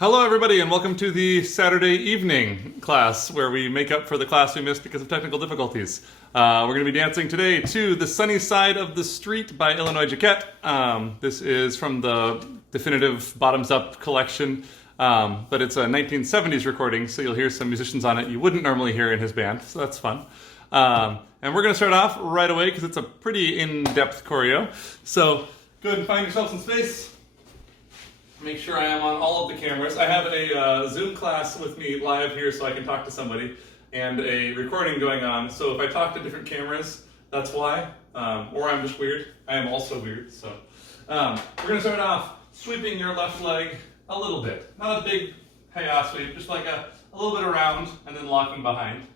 Hello everybody and welcome to the Saturday evening class where we make up for the class we missed because of technical difficulties. We're going to be dancing today to The Sunny Side of the Street by Illinois Jacquet. This is from the definitive Bottoms Up collection, but it's a 1970s recording, so you'll hear some musicians on it you wouldn't normally hear in his band, so that's fun. And we're going to start off right away because it's a pretty in-depth choreo. So go ahead and find yourself some space. Make sure I am on all of the cameras. I have a Zoom class with me live here so I can talk to somebody, and a recording going on. So if I talk to different cameras, that's why. Or I'm just weird. I am also weird. So we're going to start off sweeping your left leg a little bit. Not a big hey-ah sweep, just like a little bit around and then locking behind.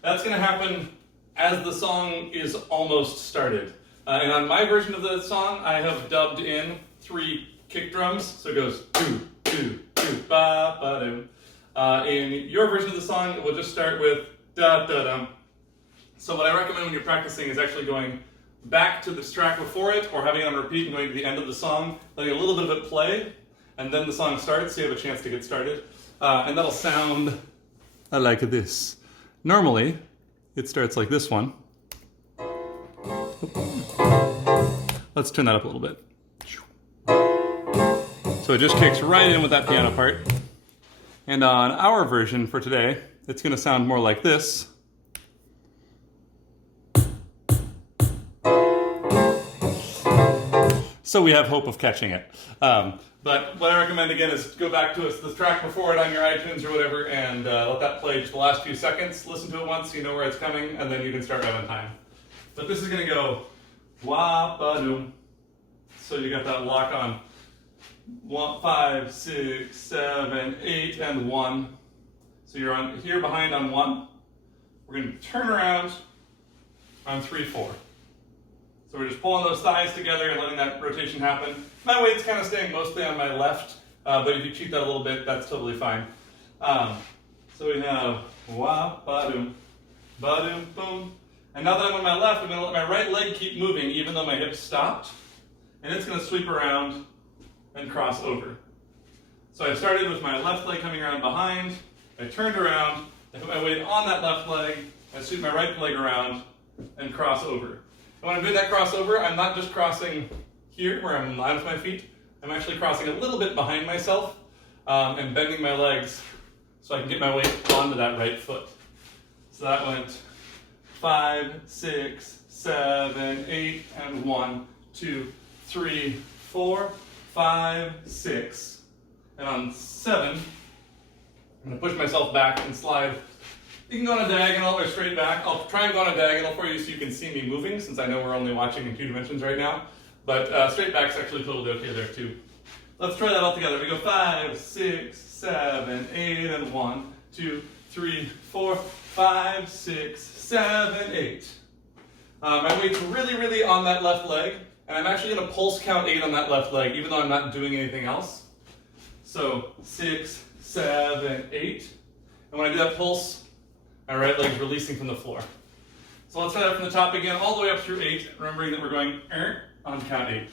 That's going to happen as the song is almost started. And on my version of the song, I have dubbed in 3 kick drums, so it goes do, do, do, ba, ba, do. In your version of the song, it will just start with da, da, dum. So what I recommend when you're practicing is actually going back to this track before it, or having it on repeat and going to the end of the song, letting a little bit of it play, and then the song starts so you have a chance to get started. And that'll sound like this. Normally, it starts like this one. Let's turn that up a little bit. So it just kicks right in with that piano part. And on our version for today, it's going to sound more like this. So we have hope of catching it. But what I recommend again is go back to the track before it on your iTunes or whatever and let that play just the last few seconds. Listen to it once so you know where it's coming, and then you can start right on time. But this is going to go wah-ba-doom. So you got that lock on 1, 5, 6, 7, 8, and 1. So you're on here behind on 1. We're going to turn around on 3, 4. So we're just pulling those thighs together and letting that rotation happen. My weight's kind of staying mostly on my left, but if you cheat that a little bit, that's totally fine. So we have wah, ba-doom, boom. And now that I'm on my left, I'm going to let my right leg keep moving even though my hips stopped. And it's going to sweep around and cross over. So I started with my left leg coming around behind, I turned around, I put my weight on that left leg, I sweep my right leg around and cross over. And when I'm doing that crossover, I'm not just crossing here where I'm in line with my feet, I'm actually crossing a little bit behind myself and bending my legs so I can get my weight onto that right foot. So that went 5, 6, 7, 8, and 1, 2, 3, 4, 5, 6, and on 7, I'm going to push myself back and slide. You can go on a diagonal or straight back. I'll try and go on a diagonal for you so you can see me moving, since I know we're only watching in 2 dimensions right now. But straight back's actually totally okay there too. Let's try that all together. We go 5, 6, 7, 8, and 1, 2, 3, 4, 5, 6, 7, 8. My weight's really on that left leg. And I'm actually going to pulse count 8 on that left leg, even though I'm not doing anything else. So 6, 7, 8. And when I do that pulse, my right leg's releasing from the floor. So let's try that from the top again, all the way up through 8, remembering that we're going on count 8.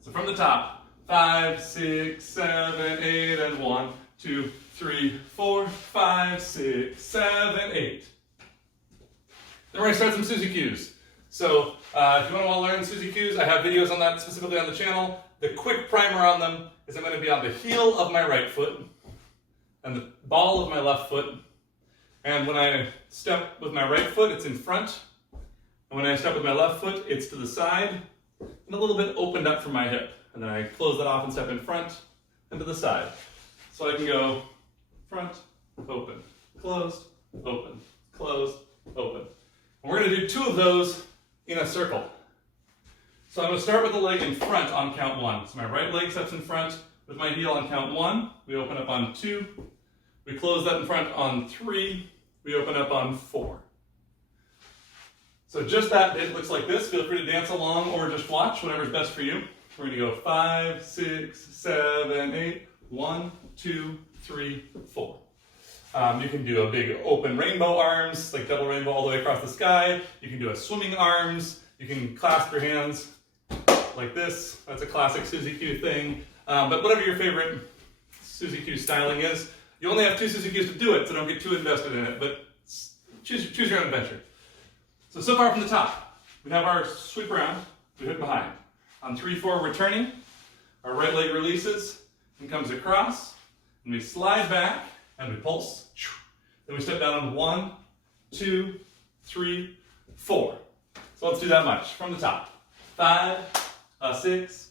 So from the top, 5, 6, 7, 8, and 1, 2, 3, 4, 5, 6, 7, 8. Then we're going to start some Suzy Q's. So if you want to learn Suzy Q's, I have videos on that specifically on the channel. The quick primer on them is I'm going to be on the heel of my right foot and the ball of my left foot. And when I step with my right foot, it's in front. And when I step with my left foot, it's to the side and a little bit opened up from my hip. And then I close that off and step in front and to the side. So I can go front, open, closed, open, closed, open. And we're going to do 2 of those in a circle. So I'm going to start with the leg in front on count 1. So my right leg steps in front with my heel on count 1. We open up on 2. We close that in front on 3. We open up on 4. So just that bit looks like this. Feel free to dance along or just watch, whatever's best for you. We're going to go 5, 6, 7, 8, 1, 2, 3, 4. You can do a big open rainbow arms, like double rainbow all the way across the sky. You can do a swimming arms. You can clasp your hands like this. That's a classic Suzy Q thing. But whatever your favorite Suzy Q styling is. You only have 2 Suzy Qs to do it, so don't get too invested in it, but choose your own adventure. So far from the top, we have our sweep around, we hook behind. On 3-4, we're turning, our right leg releases and comes across, and we slide back, and we pulse. Then we step down on 1, 2, 3, 4. So let's do that much from the top. 5, a 6,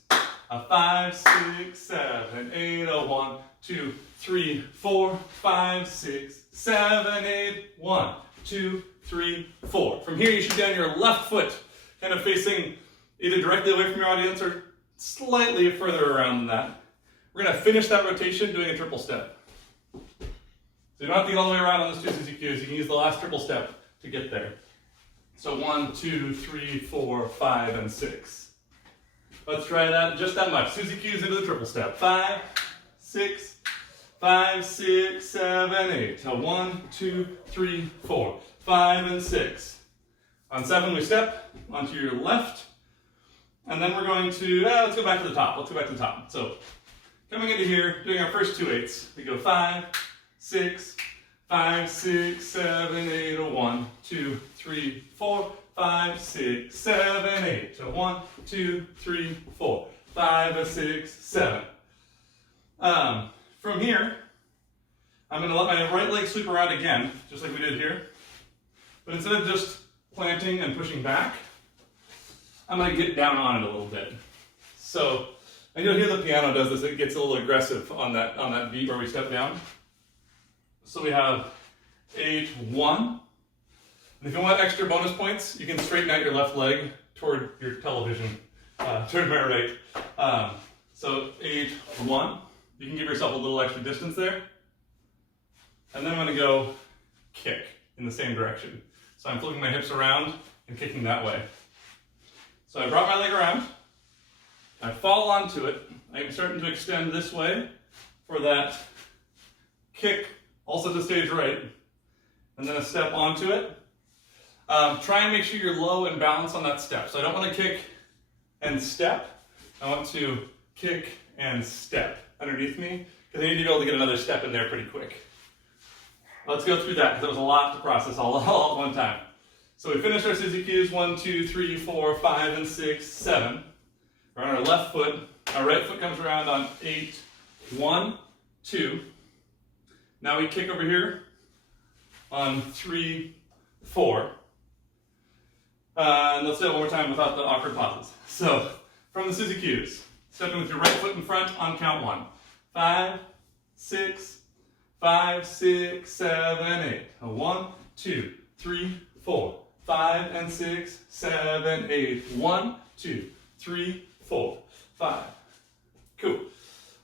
a 5, 6, 7, 8, a 1, 2, 3, 4, 5, 6, 7, 8, 1, 2, 3, 4. From here, you should be on your left foot, kind of facing either directly away from your audience or slightly further around than that. We're going to finish that rotation doing a triple step. So you don't have to get all the way around on those 2 Suzy Qs. You can use the last triple step to get there. So 1, 2, 3, 4, 5, and 6. Let's try that, just that much. Suzy Qs into the triple step. 5, 6, 5, 6, 7, 8. So 1, 2, 3, 4, 5, and 6. On 7, we step onto your left. And then we're going to, let's go back to the top. Let's go back to the top. So coming into here, doing our first 2 8s. We go 5, 6, 5, 6, 7, 8, 1, 2, 3, 4, 5, 6, 7, 8. 1, 2, 3, 4, 5, 6, 7. From here, I'm going to let my right leg sweep around again, just like we did here. But instead of just planting and pushing back, I'm going to get down on it a little bit. So, and you'll hear the piano does this, it gets a little aggressive on that beat where we step down. So we have 8, 1. And if you want extra bonus points, you can straighten out your left leg toward your television, toward my right. So 8, 1. You can give yourself a little extra distance there. And then I'm going to go kick in the same direction. So I'm flipping my hips around and kicking that way. So I brought my leg around, I fall onto it, I'm starting to extend this way for that kick, also to stage right, and then a step onto it. Try and make sure you're low and balanced on that step. So I don't want to kick and step, I want to kick and step underneath me, because I need to be able to get another step in there pretty quick. Let's go through that, because there was a lot to process all at one time. So we finished our Suzy Qs, 1, 2, 3, 4, 5, and 6, 7. We're on our left foot. Our right foot comes around on 8, 1, 2. Now we kick over here on 3, 4. And let's do it one more time without the awkward pauses. So from the Suzy Qs, stepping with your right foot in front on count 1. 5, 6, 5, 6, 7, 8. 1, 2, 3, 4, 5, and 6, 7, 8. 1, 2, 3, 4, 5. Cool.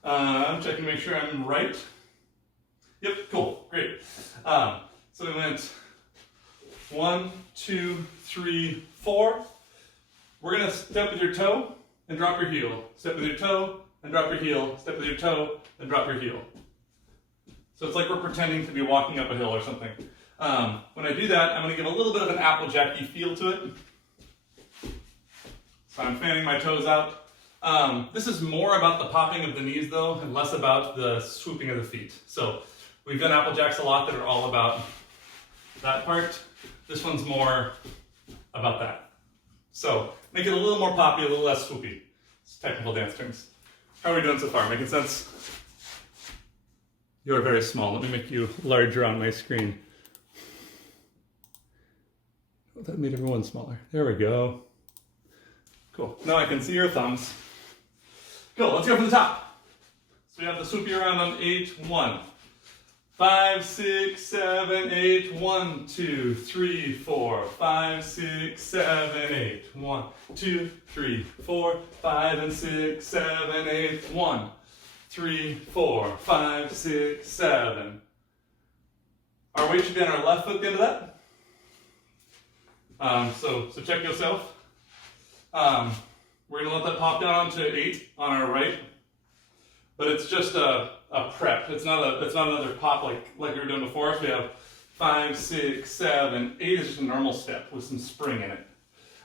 I'm checking to make sure I'm right. Yep, cool, great. So we went 1, 2, 3, 4. We're going to step with your toe and drop your heel. Step with your toe and drop your heel. Step with your toe and drop your heel. So it's like we're pretending to be walking up a hill or something. When I do that, I'm going to give a little bit of an Applejack-y feel to it. So I'm fanning my toes out. This is more about the popping of the knees though, and less about the swooping of the feet. So we've done Applejacks a lot that are all about that part. This one's more about that. So make it a little more poppy, a little less swoopy. It's technical dance terms. How are we doing so far? Making sense? You're very small. Let me make you larger on my screen. Oh, that made everyone smaller. There we go. Cool. Now I can see your thumbs. Cool. Let's go from the top. So we have the swoopy around on 8, 1. 5, 6, 7, 8. 1, 2, 3, 4. 5, 6, 7, 8. 1, 2, 3, 4. 5, and 6, 7, 8. 1, 3, 4, 5, 6, 7. Our weight should be on our left foot at the end of that. So check yourself. We're going to let that pop down onto 8 on our right, but it's just a prep. It's not another pop like we were doing before. So we have 5, 6, 7, 8 is just a normal step with some spring in it.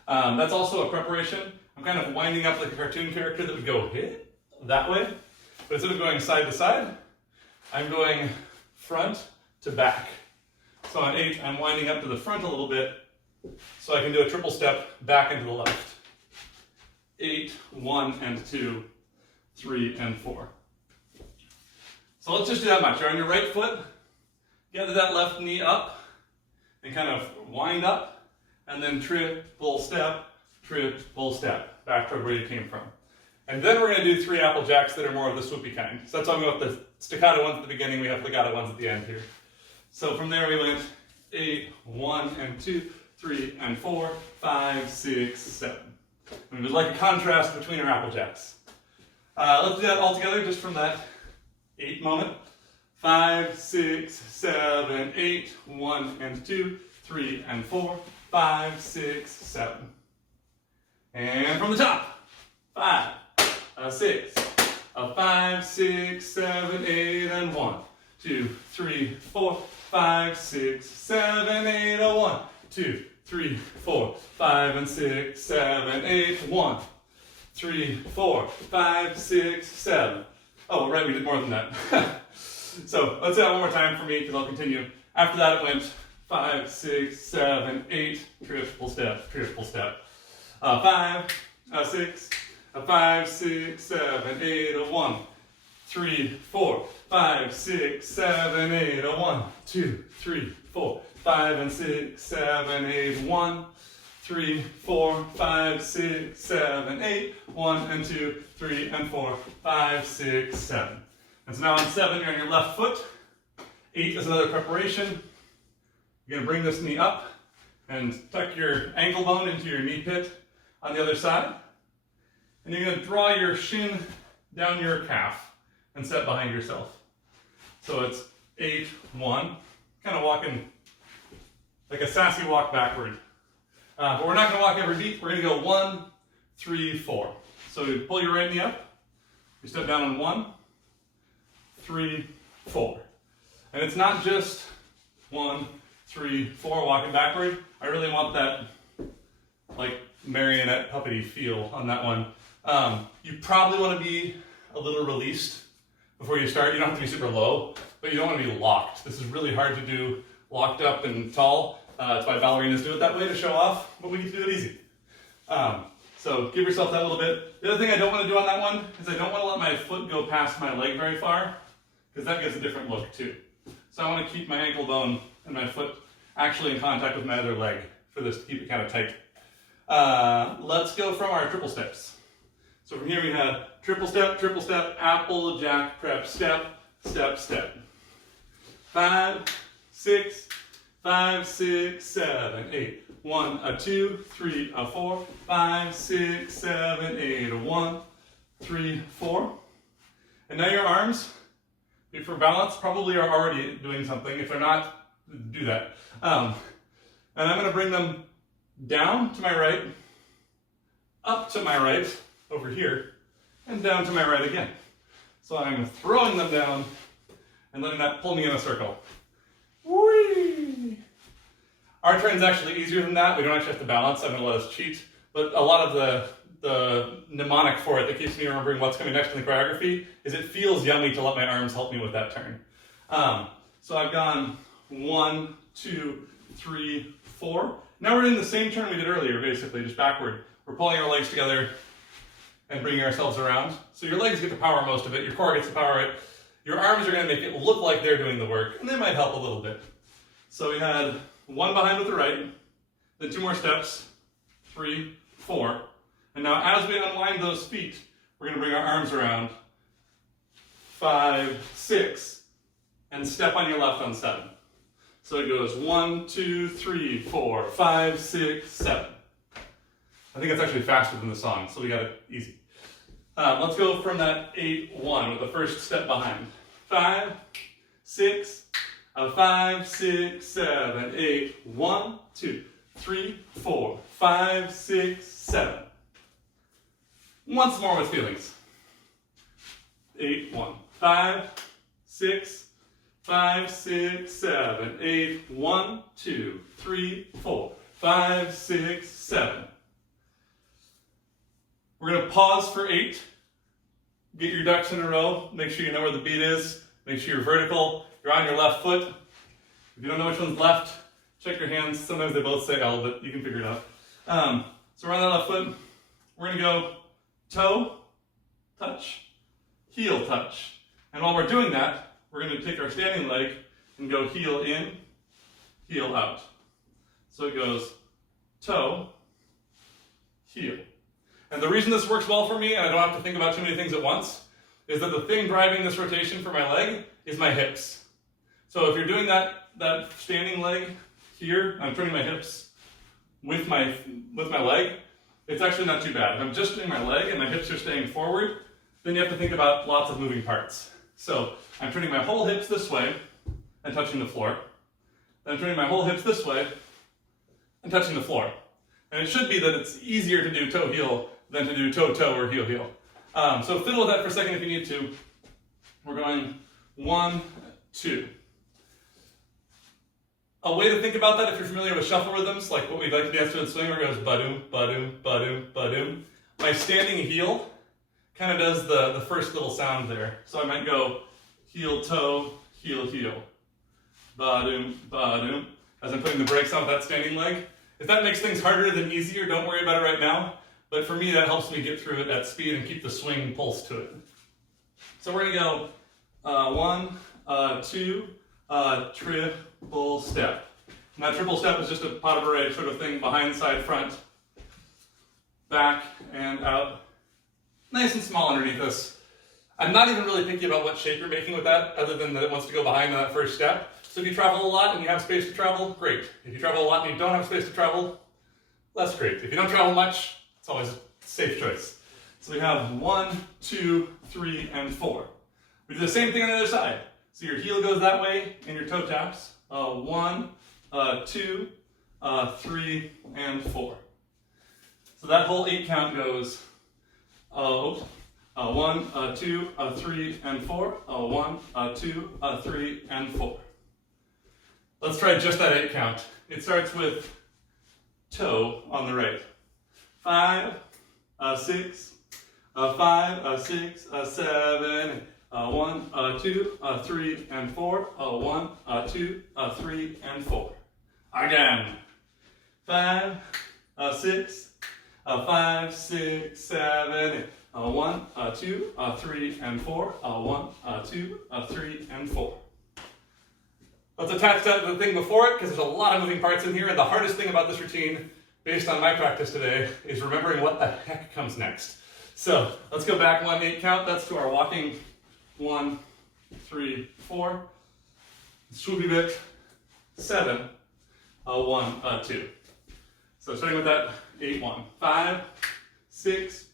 That's also a preparation. I'm kind of winding up like a cartoon character that would go hit that way, but instead of going side to side, I'm going front to back. So on 8, I'm winding up to the front a little bit so I can do a triple step back into the left. 8, 1 and 2, 3 and 4. So let's just do that much. You're on your right foot, get that left knee up, and kind of wind up, and then triple step, back toward where you came from. And then we're going to do 3 apple jacks that are more of the swoopy kind. So that's why I'm going with the staccato ones at the beginning, we have legato ones at the end here. So from there we went 8, 1 and 2, 3 and 4, 5, 6, 7. And we'd like a contrast between our apple jacks. Let's do that all together just from that 8 moment. 5, 6, 7, 8, 1 and 2, 3 and 4, 5, 6, 7. And from the top, 5, 6, 5, 6, 7, 8, and 1, 2, 3, 4, 5, 6, 7, 8, 1, 2, 3, 4, 5 and 6, 7, 8, 1, 3, 4, 5, 6, 7. Oh, right, we did more than that. So let's do that one more time for me because I'll continue. After that, it went 5, 6, 7, 8, triple step, 5, 6, 5, 6, 7, 8, 1, 3, 4, 5, 6, 7, 8, 1, 2, 3, 4, 5 and 6, 7, 8, 1, 3, 4, 5, 6, 7, 8, 1 and 2, 3 and 4, 5, 6, 7. And so now on 7, you're on your left foot. 8 is another preparation. You're going to bring this knee up and tuck your ankle bone into your knee pit on the other side. And you're going to draw your shin down your calf and set behind yourself. So it's 8, 1, kind of walking like a sassy walk backward. But we're not going to walk every beat. We're going to go 1, 3, 4. So you pull your right knee up. You step down on 1, 3, 4. And it's not just 1, 3, 4 walking backward. I really want that like marionette puppety feel on that one. You probably want to be a little released before you start. You don't have to be super low, but you don't want to be locked. This is really hard to do locked up and tall. That's why ballerinas do it that way to show off, but we get to do it easy. So give yourself that little bit. The other thing I don't want to do on that one is I don't want to let my foot go past my leg very far because that gives a different look too. So I want to keep my ankle bone and my foot actually in contact with my other leg for this to keep it kind of tight. Let's go from our triple steps. So from here we had triple step, apple, jack, prep, step, step, step. 5, 6, 5, 6, 7, 8. 1, 2, 3, 4, 5, 6, 7, 8. 1, 3, 4. And now your arms, for balance, probably are already doing something. If they're not, do that. And I'm going to bring them down to my right, up to my right, over here, and down to my right again. So I'm throwing them down and letting that pull me in a circle. Whee! Our train's actually easier than that. We don't actually have to balance. I'm going to let us cheat. But a lot of the mnemonic for it that keeps me remembering what's coming next in the choreography is it feels yummy to let my arms help me with that turn. So I've gone 1, 2, 3, 4. Now we're doing the same turn we did earlier, basically, just backward. We're pulling our legs together and bringing ourselves around. So your legs get to power most of it, your core gets to power it. Your arms are going to make it look like they're doing the work, and they might help a little bit. So we had 1 behind with the right, then 2 more steps, 3, 4. And now as we unwind those feet, we're going to bring our arms around, 5, 6, and step on your left on 7. So it goes 1, 2, 3, 4, 5, 6, 7. I think that's actually faster than the song, so we got it easy. Let's go from that 8, 1 with the first step behind. 5, 6, 5, 6, 7, 8, 1, 2, 3, 4, 5, 6, 7. Once more with feelings. 8, 1, 5, 6, 5, 6, 7, 8, 1, 2, 3, 4, 5, 6, 7. We're going to pause for 8. Get your ducks in a row. Make sure you know where the beat is. Make sure you're vertical. You're on your left foot. If you don't know which one's left, check your hands. Sometimes they both say L, but you can figure it out. So we're on that left foot. We're gonna go toe, touch, heel, touch. And while we're doing that, we're gonna take our standing leg and go heel in, heel out. So it goes toe, heel. And the reason this works well for me, and I don't have to think about too many things at once, is that the thing driving this rotation for my leg is my hips. So if you're doing that standing leg here, I'm turning my hips with my leg, it's actually not too bad. If I'm just doing my leg and my hips are staying forward, then you have to think about lots of moving parts. So I'm turning my whole hips this way and touching the floor. Then I'm turning my whole hips this way and touching the floor. And it should be that it's easier to do toe-heel than to do toe-toe or heel-heel. So fiddle with that for a second if you need to. We're going 1, 2. A way to think about that, if you're familiar with shuffle rhythms, like what we like to dance to in swing, where it goes ba-doom, ba-doom, ba-doom, ba-doom. My standing heel kind of does the first little sound there. So I might go heel, toe, heel, heel. Ba-doom, ba-doom. As I'm putting the brakes on with that standing leg. If that makes things harder than easier, don't worry about it right now. But for me, that helps me get through it at speed and keep the swing pulse to it. So we're gonna go 1, 2, triple step. And that triple step is just a pas de bourrée sort of thing, behind, side, front, back, and out. Nice and small underneath this. I'm not even really picky about what shape you're making with that, other than that it wants to go behind that first step. So if you travel a lot and you have space to travel, great. If you travel a lot and you don't have space to travel, less great. If you don't travel much, it's always a safe choice. So we have 1, 2, 3, and 4. We do the same thing on the other side. So your heel goes that way and your toe taps. 1, 2, 3, and 4. So that whole 8 count goes 1, 2, 3, and 4. 1, 2, 3, and 4. Let's try just that 8 count. It starts with toe on the right. 5, 6, 5, 6, 7, 1, 2, 3, and 4. 1, 2, 3, and 4. Again. 5, 6, 5, 6, 7, 1, 2, 3, and 4. 1, 2, 3, and 4. Let's attach that to the thing before it, because there's a lot of moving parts in here, and the hardest thing about this routine, based on my practice today, is remembering what the heck comes next. So let's go back 1, 8 count. That's to our walking 1, 3, 4. Swoopy bit 7, 1, 2. So starting with that 8, 1, 5, 6,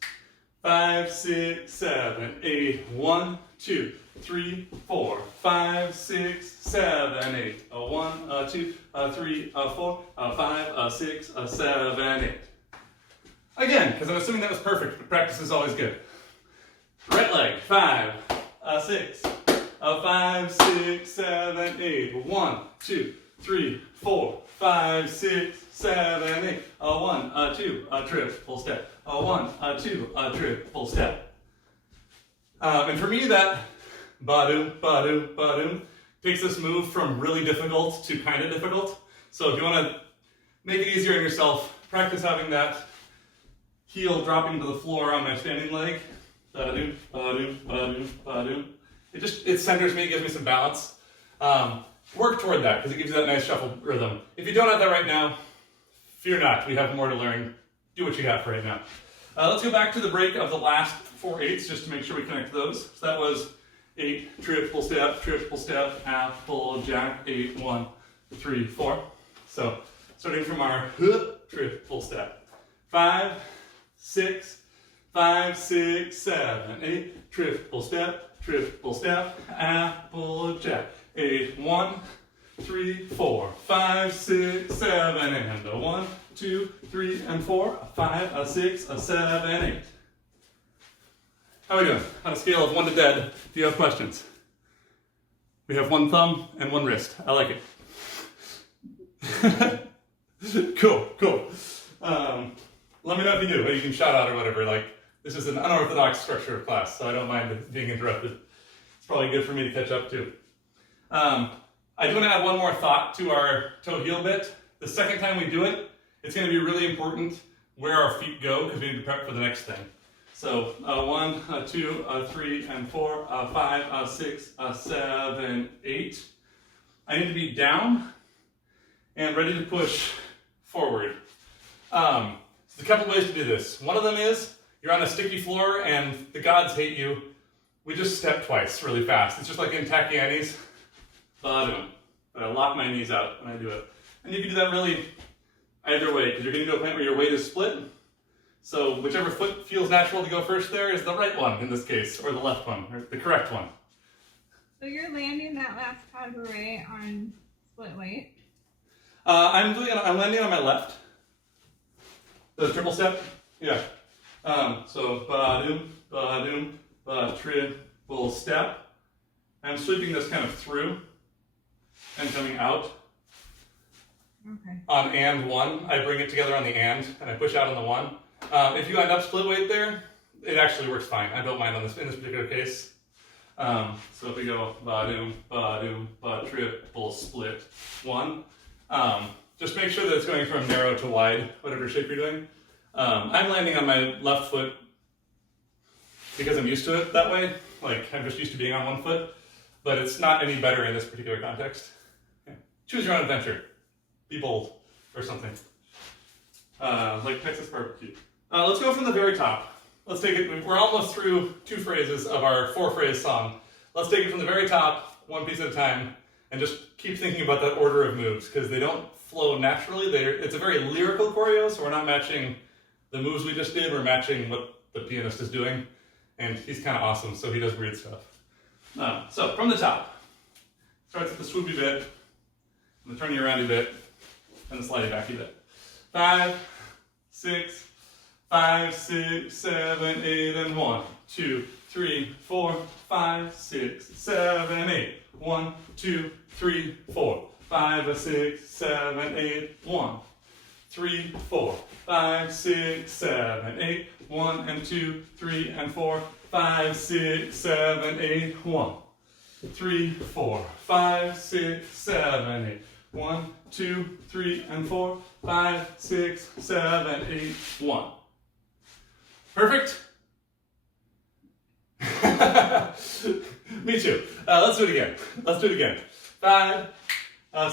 5, 6, 7, 8, 1, 2, 3, 4, 5, 6, 7, 8. 1, 2, 3, 4, 5, 6, 7, 8. Again, because I'm assuming that was perfect, but practice is always good. Right leg, 5, 6, 5, 6, 7, 8. 1, 2, 3, 4, 5, 6, 7, 8. 1, 2, triple step. 1, 2, triple step. And for me, that ba-doom, ba-doom, ba-doom takes this move from really difficult to kind of difficult. So if you want to make it easier on yourself, practice having that heel dropping to the floor on my standing leg. Ba-doom, ba-doom, ba-doom, ba-doom. It centers me, gives me some balance. Work toward that, because it gives you that nice shuffle rhythm. If you don't have that right now, fear not, we have more to learn. Do what you got for right now. Let's go back to the break of the last 4 8s, just to make sure we connect those. So that was 8, triple step, apple, jack, 8, 1, 3, 4. So starting from our triple step. 5, 6, 5, 6, 7, 8, triple step, apple, jack. 8, 1, 3, 4, 5, 6, 7, and 1, 2, 3, and 4, 5, 6, 7, 8. How are we doing? On a scale of 1 to dead, do you have questions? We have 1 thumb and 1 wrist. I like it. Cool. Let me know if you do. You can shout out or whatever. Like, this is an unorthodox structure of class, so I don't mind being interrupted. It's probably good for me to catch up too. I do want to add one more thought to our toe heel bit. The second time we do it, it's going to be really important where our feet go because we need to prep for the next thing. So 1, 2, 3, and 4, 5, 6, 7, 8. I need to be down and ready to push forward. There's a couple ways to do this. One of them is you're on a sticky floor and the gods hate you. We just step twice really fast. It's just like in Tachyani's. But I lock my knees out when I do it. And you can do that really either way, because you're getting to a point where your weight is split. So whichever foot feels natural to go first there is the right one in this case, or the left one, or the correct one. So you're landing that last category on split weight? I'm landing on my left. The triple step? Yeah. So ba-doom, ba-doom, ba-triple step. I'm sweeping this kind of through and coming out. Okay. On and one, I bring it together on the and I push out on the one. If you end up split weight there, it actually works fine. I don't mind in this particular case. So if we go ba-doom, ba-triple split one, just make sure that it's going from narrow to wide, whatever shape you're doing. I'm landing on my left foot because I'm used to it that way. Like I'm just used to being on one foot, but it's not any better in this particular context. Yeah. Choose your own adventure. Be bold or something. Like Texas barbecue. Let's go from the very top. Let's take it, we're almost through 2 phrases of our 4-phrase song. Let's take it from the very top, one piece at a time, and just keep thinking about that order of moves, because they don't flow naturally. It's a very lyrical choreo, so we're not matching the moves we just did, we're matching what the pianist is doing, and he's kind of awesome, so he does weird stuff. So, from the top, starts with the swoopy bit, and the turny aroundy bit, and the slidey backy bit. 5, 6, 5, 6, 7, 8, and 1, 2, 3, 4, 5, 6, 7, 8. 1, 2, 3, 4, 5, 6, 7, 8, 1, 3, 4, 5, 6, 7, 8, 1 and 2, 3 and 4, 5, 6, 7, 8, 1, 3, 4, 5, 6, 7, 8, 1, 2, 3 and 4, 5, 6, 7, 8, 1. Perfect? Me too. Let's do it again. 5,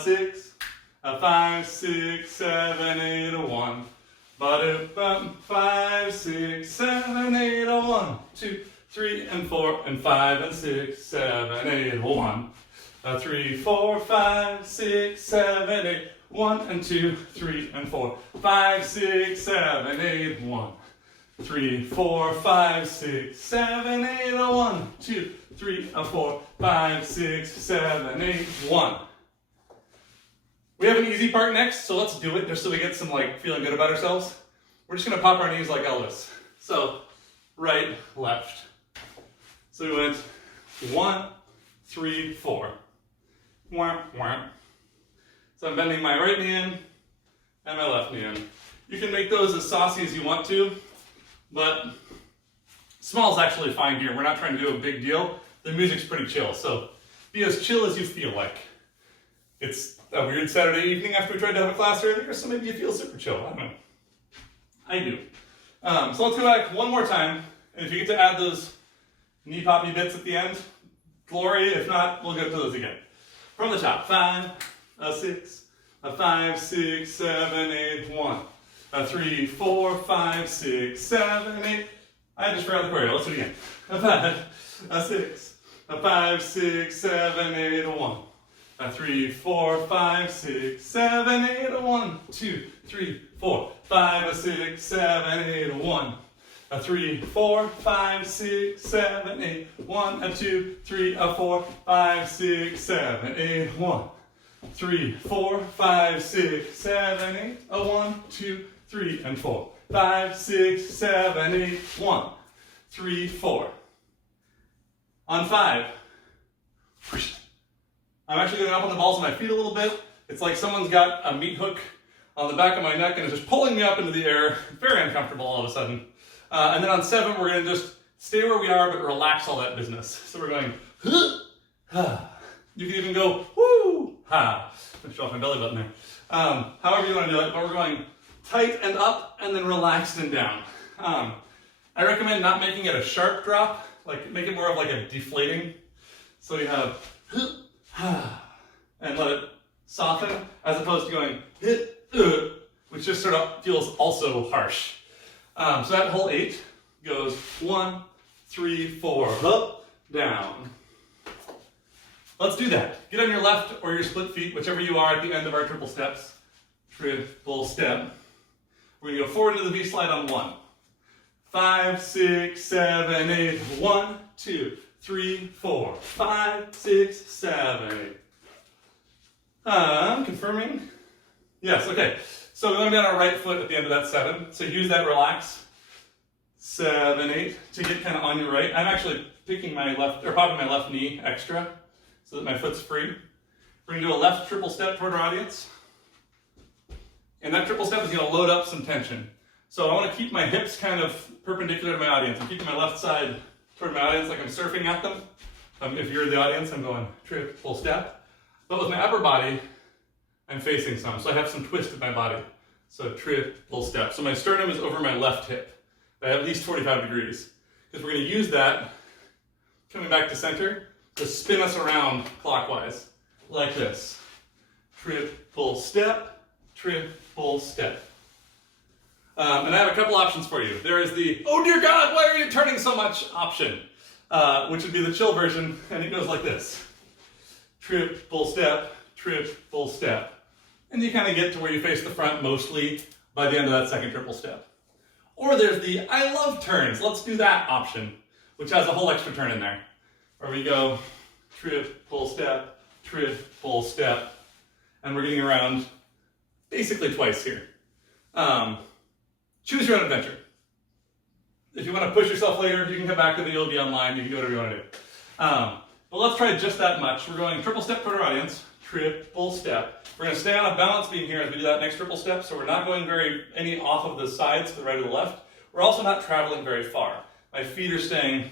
6, 5, 6, 7, 8, 1. 5, 6, 7, 8, 1, 2, 3 and 4 and 5 and 6, 7, 8, 1. 3, 4, 5, 6, 7, 8, 1 and 2, 3 and 4, 5, 6, 7, 8, 1. 3, 4, 5, 6, 7, 8, 1, 2, 3, 4, 5, 6, 7, 8, 1. We have an easy part next, so let's do it just so we get some feeling good about ourselves. We're just gonna pop our knees like Elvis. So, right, left. So we went 1, 3, 4. Wah, wah. So I'm bending my right knee in and my left knee in. You can make those as saucy as you want to, but small is actually fine here. We're not trying to do a big deal. The music's pretty chill, so be as chill as you feel like. It's a weird Saturday evening after we tried to have a class earlier, so maybe you feel super chill. I don't know. I do. So let's go back one more time, and if you get to add those knee poppy bits at the end, glory. If not, we'll go to those again. From the top, 5, 6, 5, 6, 7, 8, 1. 3, 4, 5, 6, 7, 8. I just forgot the choreo. Let's do it again. 5, 6, 5, 6, 7, 8, 1. 3, 4, 5, 6, 7, 8, 1, 2, 3, 4, 5, 6, 7, 8, 1. 3, 4, 5, 6, 7, 8, 1, 2, 3, 4, 5, 6, 7, 8, 1. 3, 4, 5, 6, 7, 8, 1, 2, 3, and 4, 5, 6, 7, 8, 1, 3, 4. On 5, I'm actually going up on the balls of my feet a little bit. It's like someone's got a meat hook on the back of my neck and is just pulling me up into the air. Very uncomfortable all of a sudden. And then on 7, we're going to just stay where we are but relax all that business. So we're going You can even go woo, ha. Let me show off my belly button there. However you want to do it, but we're going tight and up and then relaxed and down. I recommend not making it a sharp drop, like make it more of like a deflating. So you have and let it soften as opposed to going which just sort of feels also harsh. So that whole 8 goes 1, 3, 4, up, down. Let's do that. Get on your left or your split feet, whichever you are at the end of our triple steps. Triple step. We're gonna go forward to the V slide on 1. 5, 6, 7, 8. 1, 2, 3, 4, 5, 6, 7, 8. Confirming. Yes, okay. So we want to be on our right foot at the end of that 7. So use that relax. 7, 8 to get kind of on your right. I'm actually picking my left, or popping my left knee extra so that my foot's free. We're going to do a left triple step toward our audience. And that triple step is going to load up some tension. So I want to keep my hips kind of perpendicular to my audience. I'm keeping my left side toward my audience like I'm surfing at them. If you're the audience, I'm going triple step. But with my upper body, I'm facing some. So I have some twist in my body. So triple step. So my sternum is over my left hip by at least 45 degrees. Because we're going to use that, coming back to center, to spin us around clockwise, like this. Triple step, triple step. And I have a couple options for you. There is the, oh dear God, why are you turning so much option, which would be the chill version, and it goes like this. Triple step, triple step. And you kind of get to where you face the front mostly by the end of that second triple step. Or there's the I love turns, let's do that option, which has a whole extra turn in there. Where we go triple step, and we're getting around basically twice here. Choose your own adventure. If you want to push yourself later, you can come back to the video, it'll be online, you can do whatever you want to do. But let's try just that much. We're going triple step toward our audience, triple step. We're going to stay on a balance beam here as we do that next triple step, so we're not going any off of the sides to the right or the left. We're also not traveling very far. My feet are staying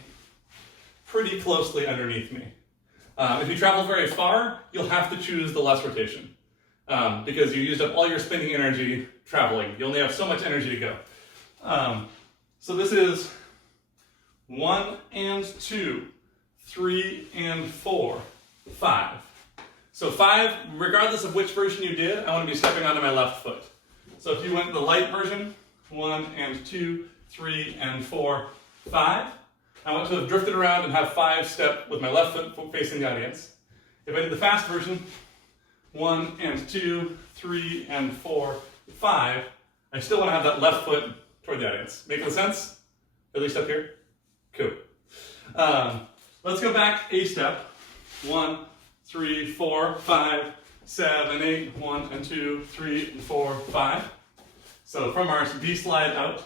pretty closely underneath me. If you travel very far, you'll have to choose the less rotation because you used up all your spinning energy traveling. You only have so much energy to go. So this is 1 and 2, 3 and 4, 5. So 5, regardless of which version you did, I want to be stepping onto my left foot. So if you went the light version, 1 and 2, 3 and 4, 5. I want to have drifted around and have 5 step with my left foot facing the audience. If I did the fast version, 1 and 2, 3 and 4, 5, I still want to have that left foot toward the audience. Making sense? At least up here? Cool. Let's go back a step. 1, 3, 4, 5, 7, 8, 1 and 2, 3 and 4, 5. So from our V slide out.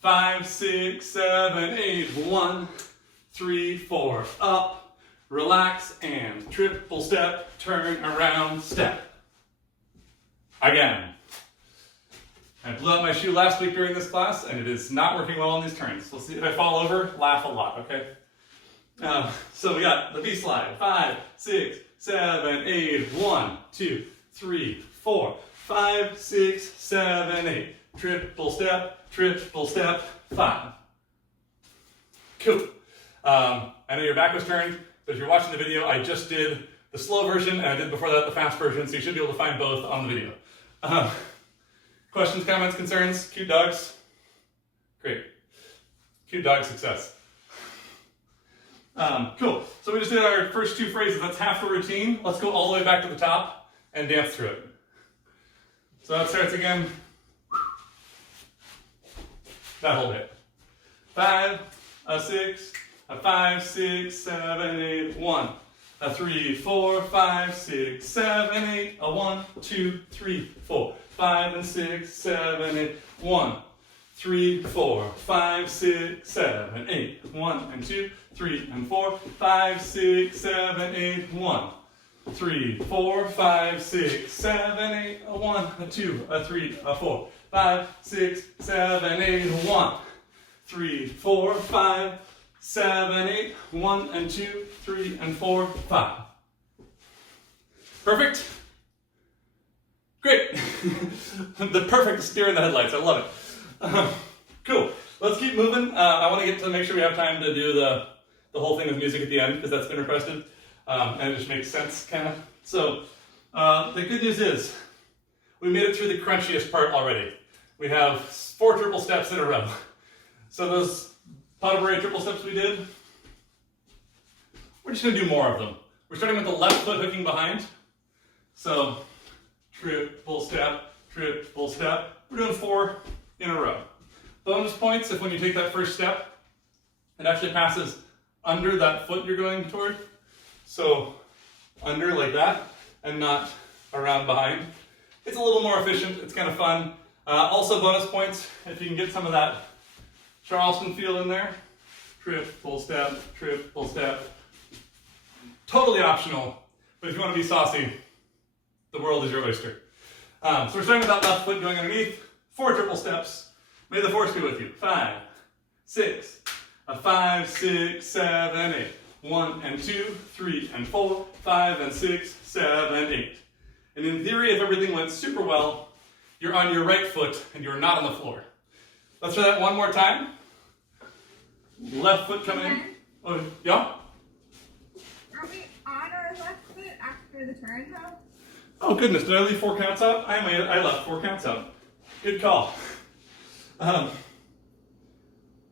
5, 6, 7, 8, 1, 3, 4, up, relax, and triple step, turn around, step. Again. I blew out my shoe last week during this class, and it is not working well on these turns. We'll see if I fall over, laugh a lot, okay? So we got the V slide. 5, 6, 7, 8, 1, 2, 3, 4, 5, 6, 7, 8. Triple step, 5. Cool. I know your back was turned, but if you're watching the video, I just did the slow version, and I did before that the fast version, so you should be able to find both on the video. Questions, comments, concerns? Cute dogs? Great. Cute dog success. Cool. So we just did our first 2 phrases. That's half the routine. Let's go all the way back to the top and dance through it. So that starts again. That whole bit. 5, 6, 5, 6, 7, 8, 1, 3, 4, 5, 6, 7, 8, 1, 2, 3, 4, 5 and 6, 7, 8, 1, 3, 4, 5, 6, 7, 8, 1 and 2, 3 and 4, 5, 6, 7, 8, 1, 3, 4, 5, 6, 7, 8, 1, 2, 3, 4, 5, 6, 7, 8, 1, 3, 4, 5, 7, 8, 1 and 2, 3, and 4, 5. Perfect? Great. The perfect steer in the headlights. I love it. Cool. Let's keep moving. I want to get to make sure we have time to do the whole thing with music at the end because that's been requested. And it just makes sense, kind of. So the good news is we made it through the crunchiest part already. We have 4 triple steps in a row. So those pas de bourrée triple steps we did, we're just going to do more of them. We're starting with the left foot hooking behind. So triple step, triple step. We're doing 4 in a row. Bonus points if when you take that first step, it actually passes under that foot you're going toward. So under like that and not around behind. It's a little more efficient. It's kind of fun. Also bonus points if you can get some of that Charleston feel in there. Triple step, triple step. Totally optional, but if you want to be saucy, the world is your oyster. So we're starting with that left foot going underneath. 4 triple steps. May the force be with you. 5, 6, 5, 6, 7, 8. 1 and 2, 3 and 4, 5 and 6, 7, 8. And in theory, if everything went super well, you're on your right foot and you're not on the floor. Let's try that one more time. Left foot coming in. Oh, yeah? Are we on our left foot after the turn though? Oh goodness, did I leave 4 counts out? I left 4 counts out. Good call.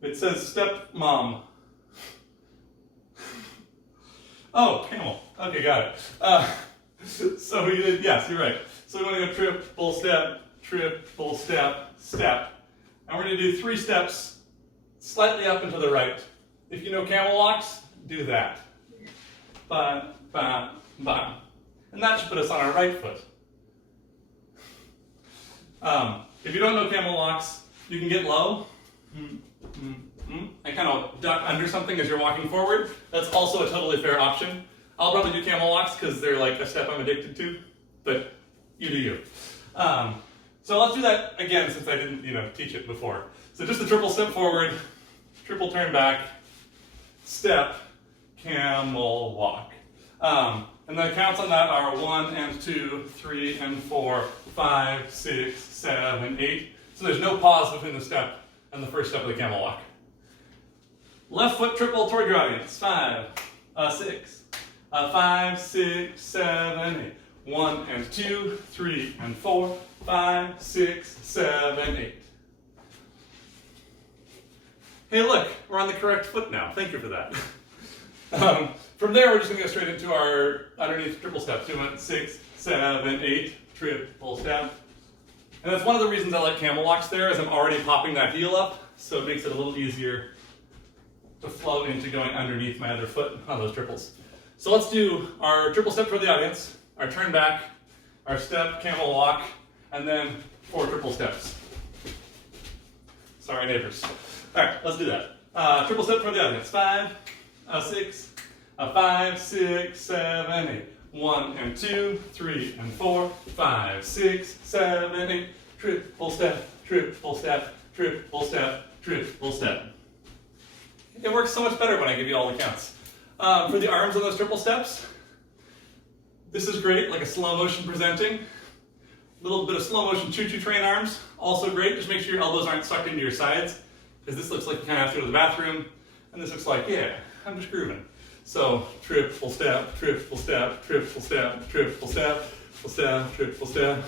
It says step mom. Oh, camel. Okay, got it. So we did, yes, you're right. So we want to go triple step, step. And we're going to do 3 steps slightly up and to the right. If you know camel walks, do that. Ba, ba, ba. And that should put us on our right foot. If you don't know camel walks, you can get low and kind of duck under something as you're walking forward. That's also a totally fair option. I'll probably do camel walks because they're like a step I'm addicted to, but you do you. So let's do that again since I didn't, teach it before. So just the triple step forward, triple turn back, step, camel walk. And the counts on that are 1 and 2, 3 and 4, 5, 6, 7, 8. So there's no pause between the step and the first step of the camel walk. Left foot triple toward your audience. 5, 6, 5, 6, 7, 8. 1 and 2, 3 and 4, 5, 6, 7, 8. Hey, look, we're on the correct foot now. Thank you for that. From there, we're just going to go straight into our underneath triple steps. 2, 6, 7, 8, triple step. And that's one of the reasons I like camel walks there, is I'm already popping that heel up, so it makes it a little easier to flow into going underneath my other foot on those triples. So let's do our triple step for the audience, our turn back, our step, camel walk, and then 4 triple steps. Sorry, neighbors. All right, let's do that. Triple step for the audience. 5, 6, 5, 6, 7, 8. 1 and 2, 3 and 4, 5, 6, 7, 8. Triple step, triple step, triple step, triple step. It works so much better when I give you all the counts. For the arms on those triple steps, this is great, like a slow motion presenting. A little bit of slow motion choo-choo train arms, also great. Just make sure your elbows aren't sucked into your sides, because this looks like you kind of have to go to the bathroom, and this looks like, yeah, I'm just grooving. So triple step, triple step, triple step, triple step, triple step, triple step.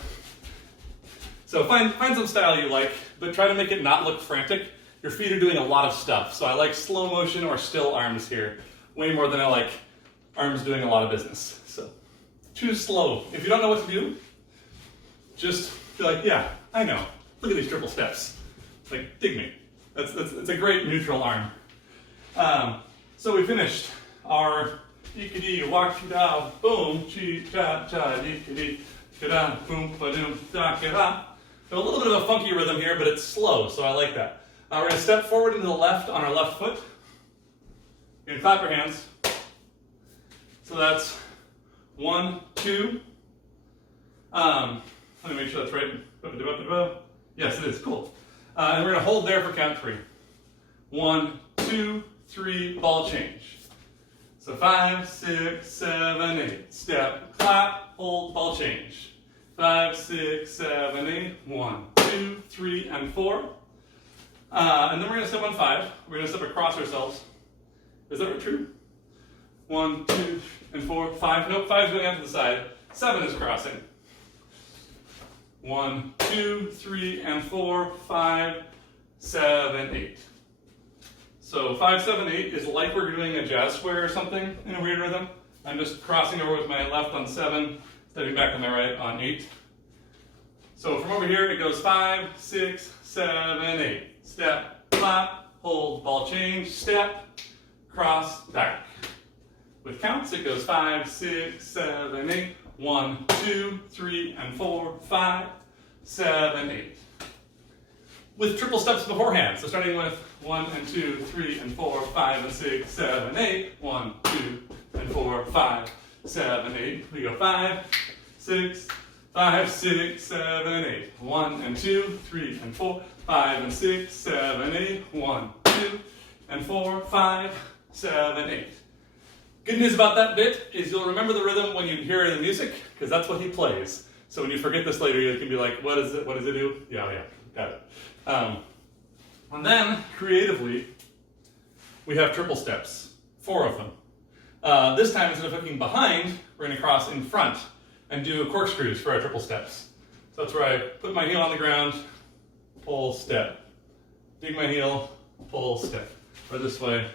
So find some style you like, but try to make it not look frantic. Your feet are doing a lot of stuff, so I like slow motion or still arms here, way more than I like arms doing a lot of business. So choose slow. If you don't know what to do, just be like, yeah, I know. Look at these triple steps. Like, dig me. It's a great neutral arm. So we finished our dee walk da boom chi cha cha dee da boom ba doom da da. So a little bit of a funky rhythm here, but it's slow, so I like that. We're going to step forward into the left on our left foot. You're going to clap your hands. So that's 1, 2. Let me make sure that's right. Yes, it is. Cool. And we're going to hold there for count 3. 1, 2, 3, ball change. So 5, 6, 7, 8. Step, clap, hold, ball change. 5, 6, 7, 8. 1, 2, 3, and 4. And then we're going to step on 5. We're going to step across ourselves. Is that true? 1, 2, and 4, 5. Nope, 5 is going out to the side. 7 is crossing. 1, 2, 3, and 4, 5, 7, 8. So 5, 7, 8 is like we're doing a jazz square or something in a weird rhythm. I'm just crossing over with my left on 7, stepping back with my right on 8. So from over here it goes 5, 6, 7, 8. Step, clap, hold, ball change, step, cross, back. With counts it goes 5, 6, 7, 8. 1, 2, 3, and 4, 5, 7, 8. With triple steps beforehand. So starting with 1 and 2, 3 and 4, 5 and 6, 7, 8. 1, 2, and 4, 5, 7, 8. We go 5, 6, 5, 6, 7, 8. 1 and 2, 3 and 4, 5 and 6, 7, 8. 1, 2, and 4, 5, 7, 8. Good news about that bit is you'll remember the rhythm when you hear it in the music, because that's what he plays. So when you forget this later, you can be like, what is it? What does it do? Yeah, got it. And then, creatively, we have triple steps, 4 of them. This time, instead of hooking behind, we're going to cross in front and do corkscrews for our triple steps. So that's where I put my heel on the ground, pull, step. Dig my heel, pull, step. Or this way,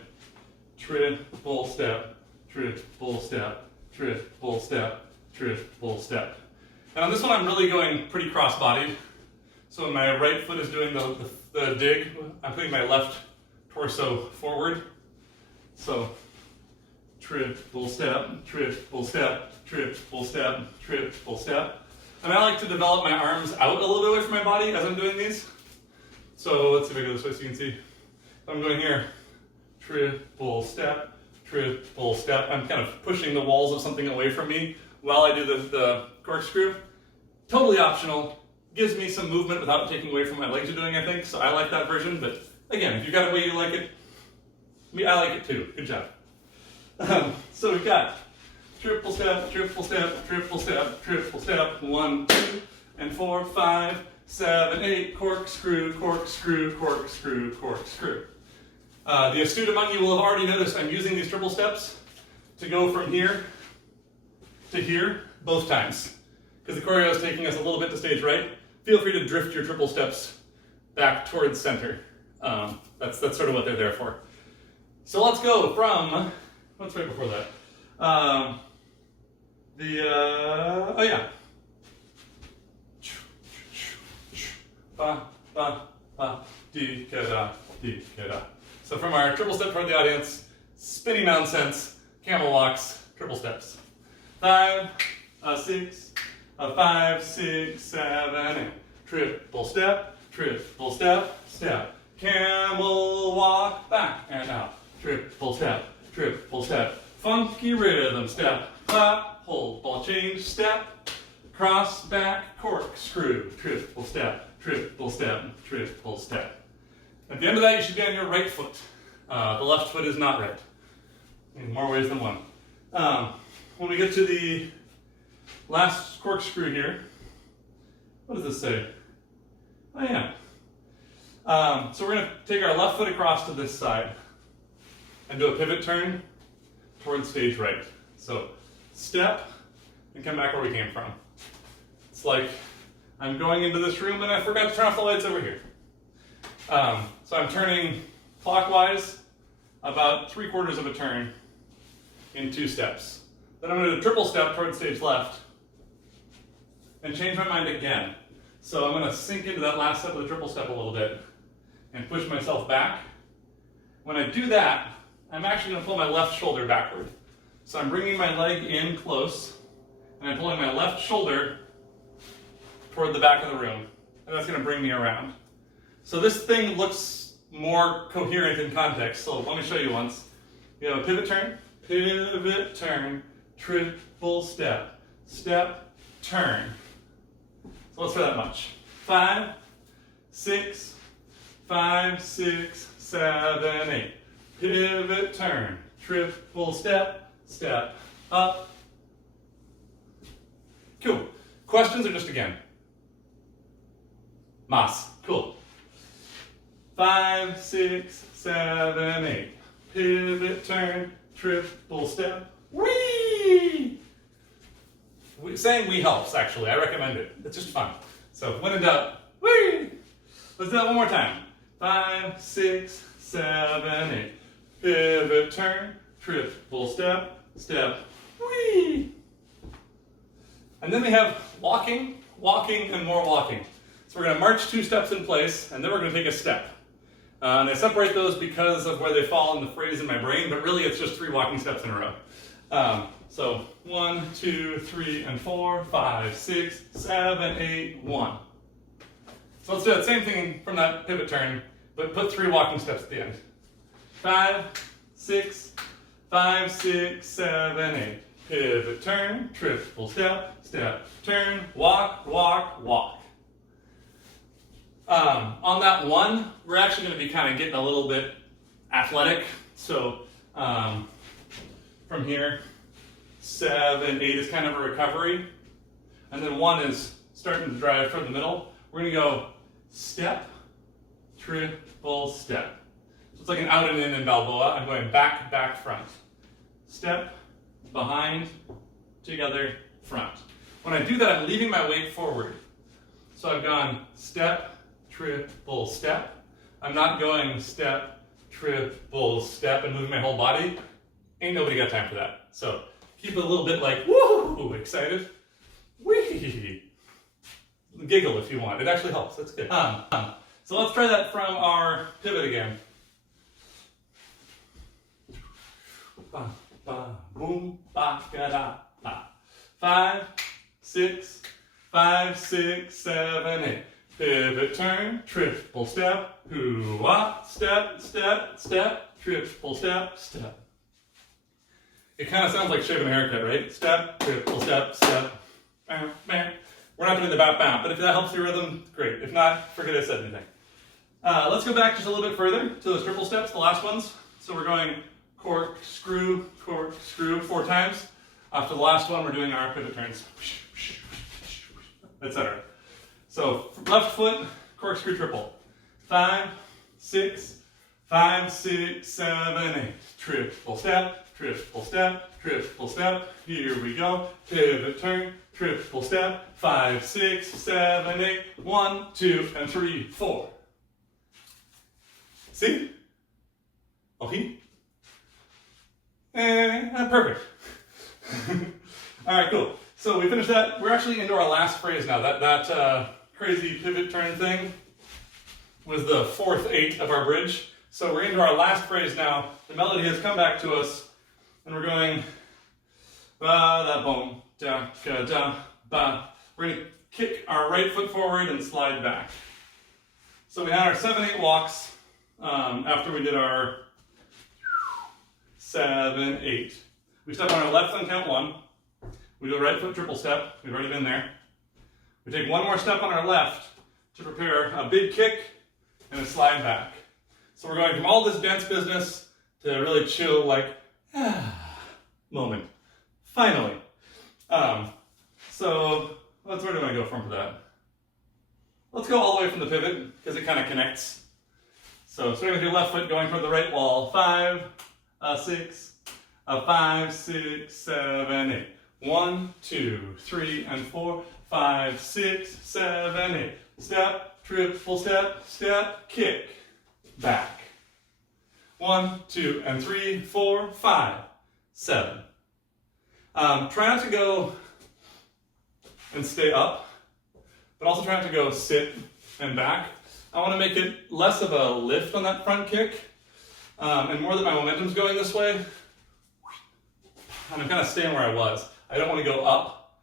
triple step, triple step, triple step, triple step. And on this one, I'm really going pretty cross-bodied. So when my right foot is doing the dig, I'm putting my left torso forward. So triple step, triple step, triple step, triple step. And I like to develop my arms out a little bit away from my body as I'm doing these. So let's see if I go this way so you can see. I'm going here, triple step, triple step. I'm kind of pushing the walls of something away from me while I do the corkscrew. Totally optional. Gives me some movement without taking away from my legs are doing, I think. So I like that version. But again, if you've got a way you like it, I like it too. Good job. So we've got triple step, triple step, triple step, triple step. 1, 2, and 4, 5, 7, 8. Corkscrew, corkscrew, corkscrew, corkscrew. The astute among you will have already noticed I'm using these triple steps to go from here to here both times. Because the choreo is taking us a little bit to stage right. Feel free to drift your triple steps back towards center. That's sort of what they're there for. So let's go from, what's right before that? Oh yeah. Ba, ba, ba, di, ka, da, di, ka, da. So from our triple step toward the audience, spinning nonsense, camel walks, triple steps. 5, 6, 5, 6, 7, 8. Triple step, step. Camel walk, back and out. Triple step, funky rhythm, step, clap, hold, ball change, step, cross, back, corkscrew, triple step, triple step, triple step. At the end of that, you should be on your right foot. The left foot is not right. In more ways than one. When we get to the last corkscrew here, what does this say? Oh yeah. So we're going to take our left foot across to this side and do a pivot turn towards stage right. So step and come back where we came from. It's like I'm going into this room and I forgot to turn off the lights over here. So I'm turning clockwise about 3/4 of a turn in 2 steps. Then I'm going to do a triple step towards stage left and change my mind again. So I'm going to sink into that last step of the triple step a little bit and push myself back. When I do that, I'm actually going to pull my left shoulder backward. So I'm bringing my leg in close and I'm pulling my left shoulder toward the back of the room. And that's going to bring me around. So this thing looks more coherent in context. So let me show you once. You have a pivot turn, triple step, step, turn. So let's try that much. 5, 6, 5, 6, 7, 8. Pivot turn, triple step, step, up. Cool. Questions or just again? Mas. Cool. 5, 6, 7, 8. Pivot, turn, triple step. Whee! Saying "we" helps, actually. I recommend it. It's just fun. So when in doubt, whee! Let's do that one more time. 5, 6, 7, 8. Pivot, turn, triple step, step, whee! And then we have walking, walking, and more walking. So we're going to march 2 steps in place, and then we're going to take a step. And I separate those because of where they fall in the phrase in my brain, but really it's just 3 walking steps in a row. So 1, 2, 3, and 4, 5, 6, 7, 8, 1. So let's do that same thing from that pivot turn, but put 3 walking steps at the end. 5, 6, 5, 6, 7, 8. Pivot, turn, triple step, step, turn, walk, walk, walk. On that 1, we're actually going to be kind of getting a little bit athletic. So from here, 7, 8 is kind of a recovery. And then 1 is starting to drive toward the middle. We're going to go step, triple step. So it's like an out and in Balboa. I'm going back, back, front. Step, behind, together, front. When I do that, I'm leaving my weight forward. So I've gone step, triple step. I'm not going step, triple step and moving my whole body. Ain't nobody got time for that. So keep it a little bit like, woo, excited. Wee. Giggle if you want. It actually helps. That's good. So let's try that from our pivot again. Ba, ba, boom, ba, ga, da, ba. 5, 6, 5, 6, 7, 8. Pivot, turn, triple step, hoo-wah, step, step, step, triple step, step. It kind of sounds like shaving a haircut, right? Step, triple step, step, bam, bam. We're not doing the bap bam, but if that helps your rhythm, great. If not, forget I said anything. Let's go back just a little bit further to those triple steps, the last ones. So we're going corkscrew, 4 times. After the last one, we're doing our pivot turns, etc. So left foot, corkscrew triple. 5, 6, 5, 6, 7, 8. Triple step, triple step, triple step. Here we go. Pivot turn, triple step. 5, 6, 7, 8. 1, 2, and 3, 4. See? Okay. Perfect. All right, cool. So we finished that. We're actually into our last phrase now. That crazy pivot turn thing was the 4th 8 of our bridge. So we're into our last phrase now. The melody has come back to us, and we're going ba da boom da ga da ba. We're going to kick our right foot forward and slide back. So we had our 7, 8 walks after we did our 7, 8. We step on our left on count 1. We do a right foot triple step. We've already been there. We take 1 more step on our left to prepare a big kick and a slide back. So we're going from all this dance business to really chill, like, moment. Finally. So where do I go from for that? Let's go all the way from the pivot because it kind of connects. So starting with your left foot going toward the right wall. 5, 6, 5, 6, 7, 8. 1, 2, 3, and 4, 5, 6, 7, 8. Step, triple step, step, kick, back. 1, 2, and 3, 4, 5, 7. Try not to go and stay up, but also try not to go sit and back. I want to make it less of a lift on that front kick, and more that my momentum's going this way. And I'm kind of staying where I was. I don't want to go up,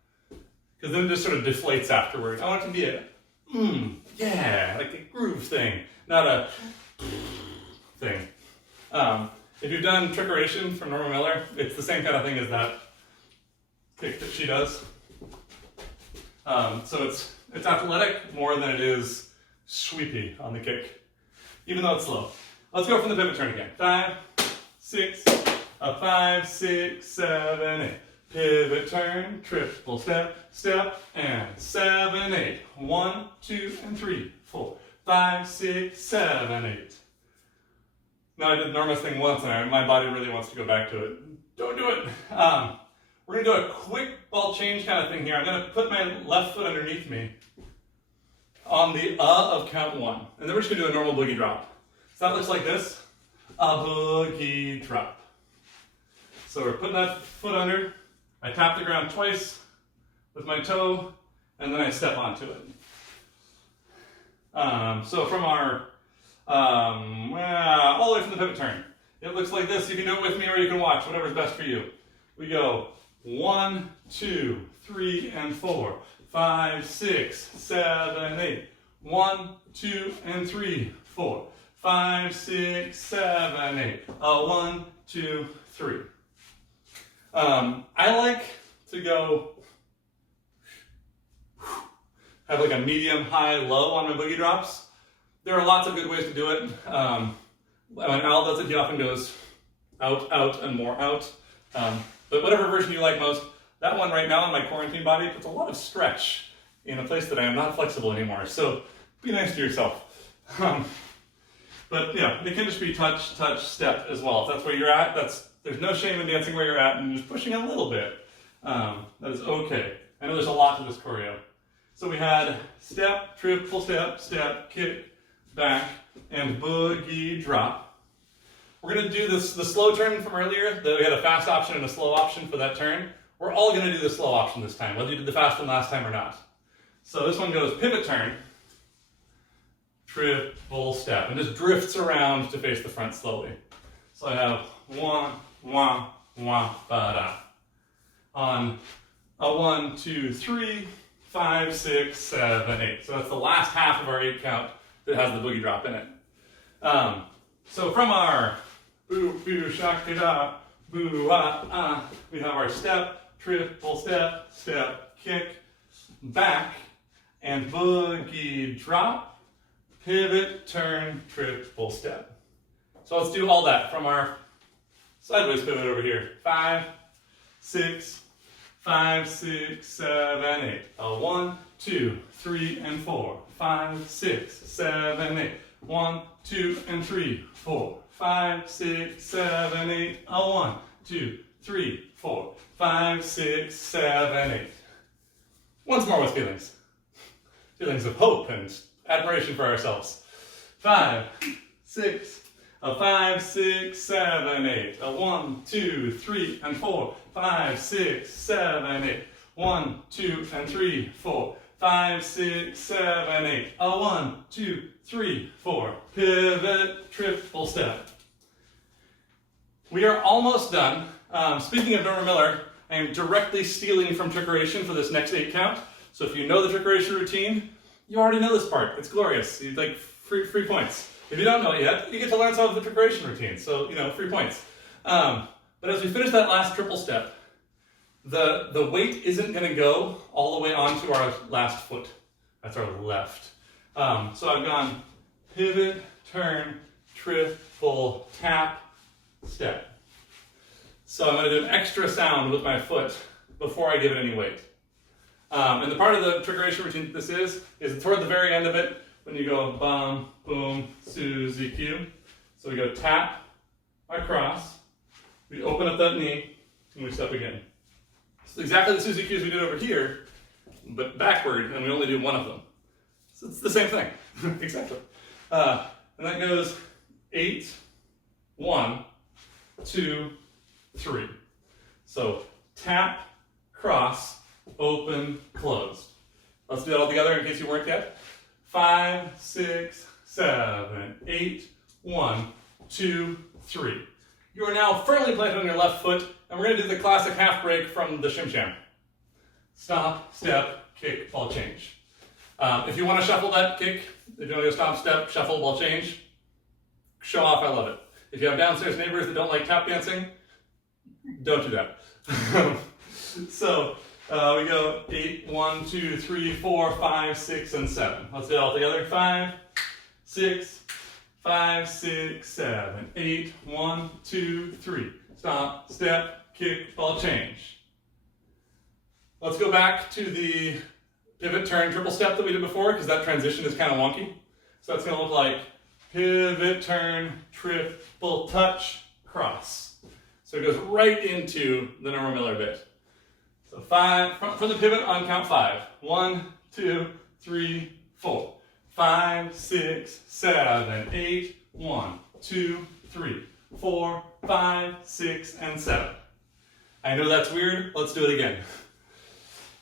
because then it just sort of deflates afterward. I want it to be a, yeah, like a groove thing, not a thing. If you've done trickeration from Norma Miller, it's the same kind of thing as that kick that she does. So it's athletic more than it is sweepy on the kick, even though it's slow. Let's go from the pivot turn again. 5, 6, A 5, 6, 7, 8. Pivot, turn, triple step, step, and 7, 8. 1, 2, and 3, 4, 5, 6, 7, 8. Now I did the enormous thing once and my body really wants to go back to it. Don't do it. We're going to do a quick ball change kind of thing here. I'm going to put my left foot underneath me on the of count 1. And then we're just going to do a normal boogie drop. So that looks like this. A boogie drop. So we're putting that foot under. I tap the ground twice with my toe, and then I step onto it. So from our, all the way from the pivot turn, it looks like this. You can do it with me or you can watch, whatever's best for you. We go 1, 2, 3, and 4, 5, 6, 7, 8. 1, 2, and 3, 4, 5, 6, 7, 8. 1, 2, 3. I like to go, have like a medium, high, low on my boogie drops. There are lots of good ways to do it. When Al does it, he often goes out, out, and more out. But whatever version you like most, that one right now in my quarantine body puts a lot of stretch in a place that I am not flexible anymore. So be nice to yourself. But yeah, it can just be touch, touch, step as well. If that's where you're at, there's no shame in dancing where you're at and just pushing a little bit. That is okay. I know there's a lot to this choreo. So we had step, triple step, step, kick, back, and boogie drop. We're going to do the slow turn from earlier. We had a fast option and a slow option for that turn. We're all going to do the slow option this time, whether you did the fast one last time or not. So this one goes pivot turn, triple step, and just drifts around to face the front slowly. So I have 1, 1, 1, ba-da. On a 1, 2, 3, 5, 6, 7, 8. So that's the last half of our 8 count that has the boogie drop in it. So from our boo, boo, shaka-da, boo, we have our step, triple step, step, kick, back, and boogie drop, pivot, turn, triple step. So let's do all that from our sideways pivot over here. 5, 6, 5, 6, 7, 8. 1, 2, 3, and 4. 5, 6, 7, 8. 1, 2, and 3, 4. 5, 6, 7, 8. 1, 2, 3, 4. 5, 6, 7, 8. Once more with feelings. Feelings of hope and admiration for ourselves. 5, 6, 5, 6, 7, 8. 1, 2, 3, and 4. 5, 6, 7, 8. 1, 2, and 3, 4. 5, 6, 7, 8. 1, 2, 3, 4. Pivot, triple step. We are almost done. Speaking of Norma Miller, I am directly stealing from trickeration for this next 8 count. So if you know the trickeration routine, you already know this part. It's glorious. You like free points. If you don't know it yet, you get to learn some of the trickeration routine. So, free points. But as we finish that last triple step, the weight isn't going to go all the way onto our last foot. That's our left. So I've gone pivot, turn, triple, tap, step. So I'm going to do an extra sound with my foot before I give it any weight. And the part of the trickeration routine that this is toward the very end of it, when you go bum, boom, Suzy Q. So we go tap, across, we open up that knee, and we step again. So exactly the Suzy Qs we did over here, but backward, and we only do one of them. So it's the same thing, exactly. And that goes 8, 1, 2, 3. So tap, cross, open, closed. Let's do that all together in case you weren't yet. 5, 6, 7, 8, 1, 2, 3. You are now firmly planted on your left foot, and we're going to do the classic half break from the Shim Sham. Stop, step, kick, ball change. If you want to shuffle that kick, if you want to go stop, step, shuffle, ball change, show off, I love it. If you have downstairs neighbors that don't like tap dancing, don't do that. So we go 8, 1, 2, 3, 4, 5, 6, and 7. Let's do it all together. 5, 6, 5, 6, 7, 8, 1, 2, 3, stomp, step, kick, ball change. Let's go back to the pivot, turn, triple step that we did before, because that transition is kind of wonky. So that's going to look like pivot, turn, triple touch, cross. So it goes right into the Norma Miller bit. So 5, from the pivot on count 5. 1, 2, 3, 4. 5, 6, 7, 8. 1, 2, 3, 4, 5, 6, and 7. I know that's weird. Let's do it again.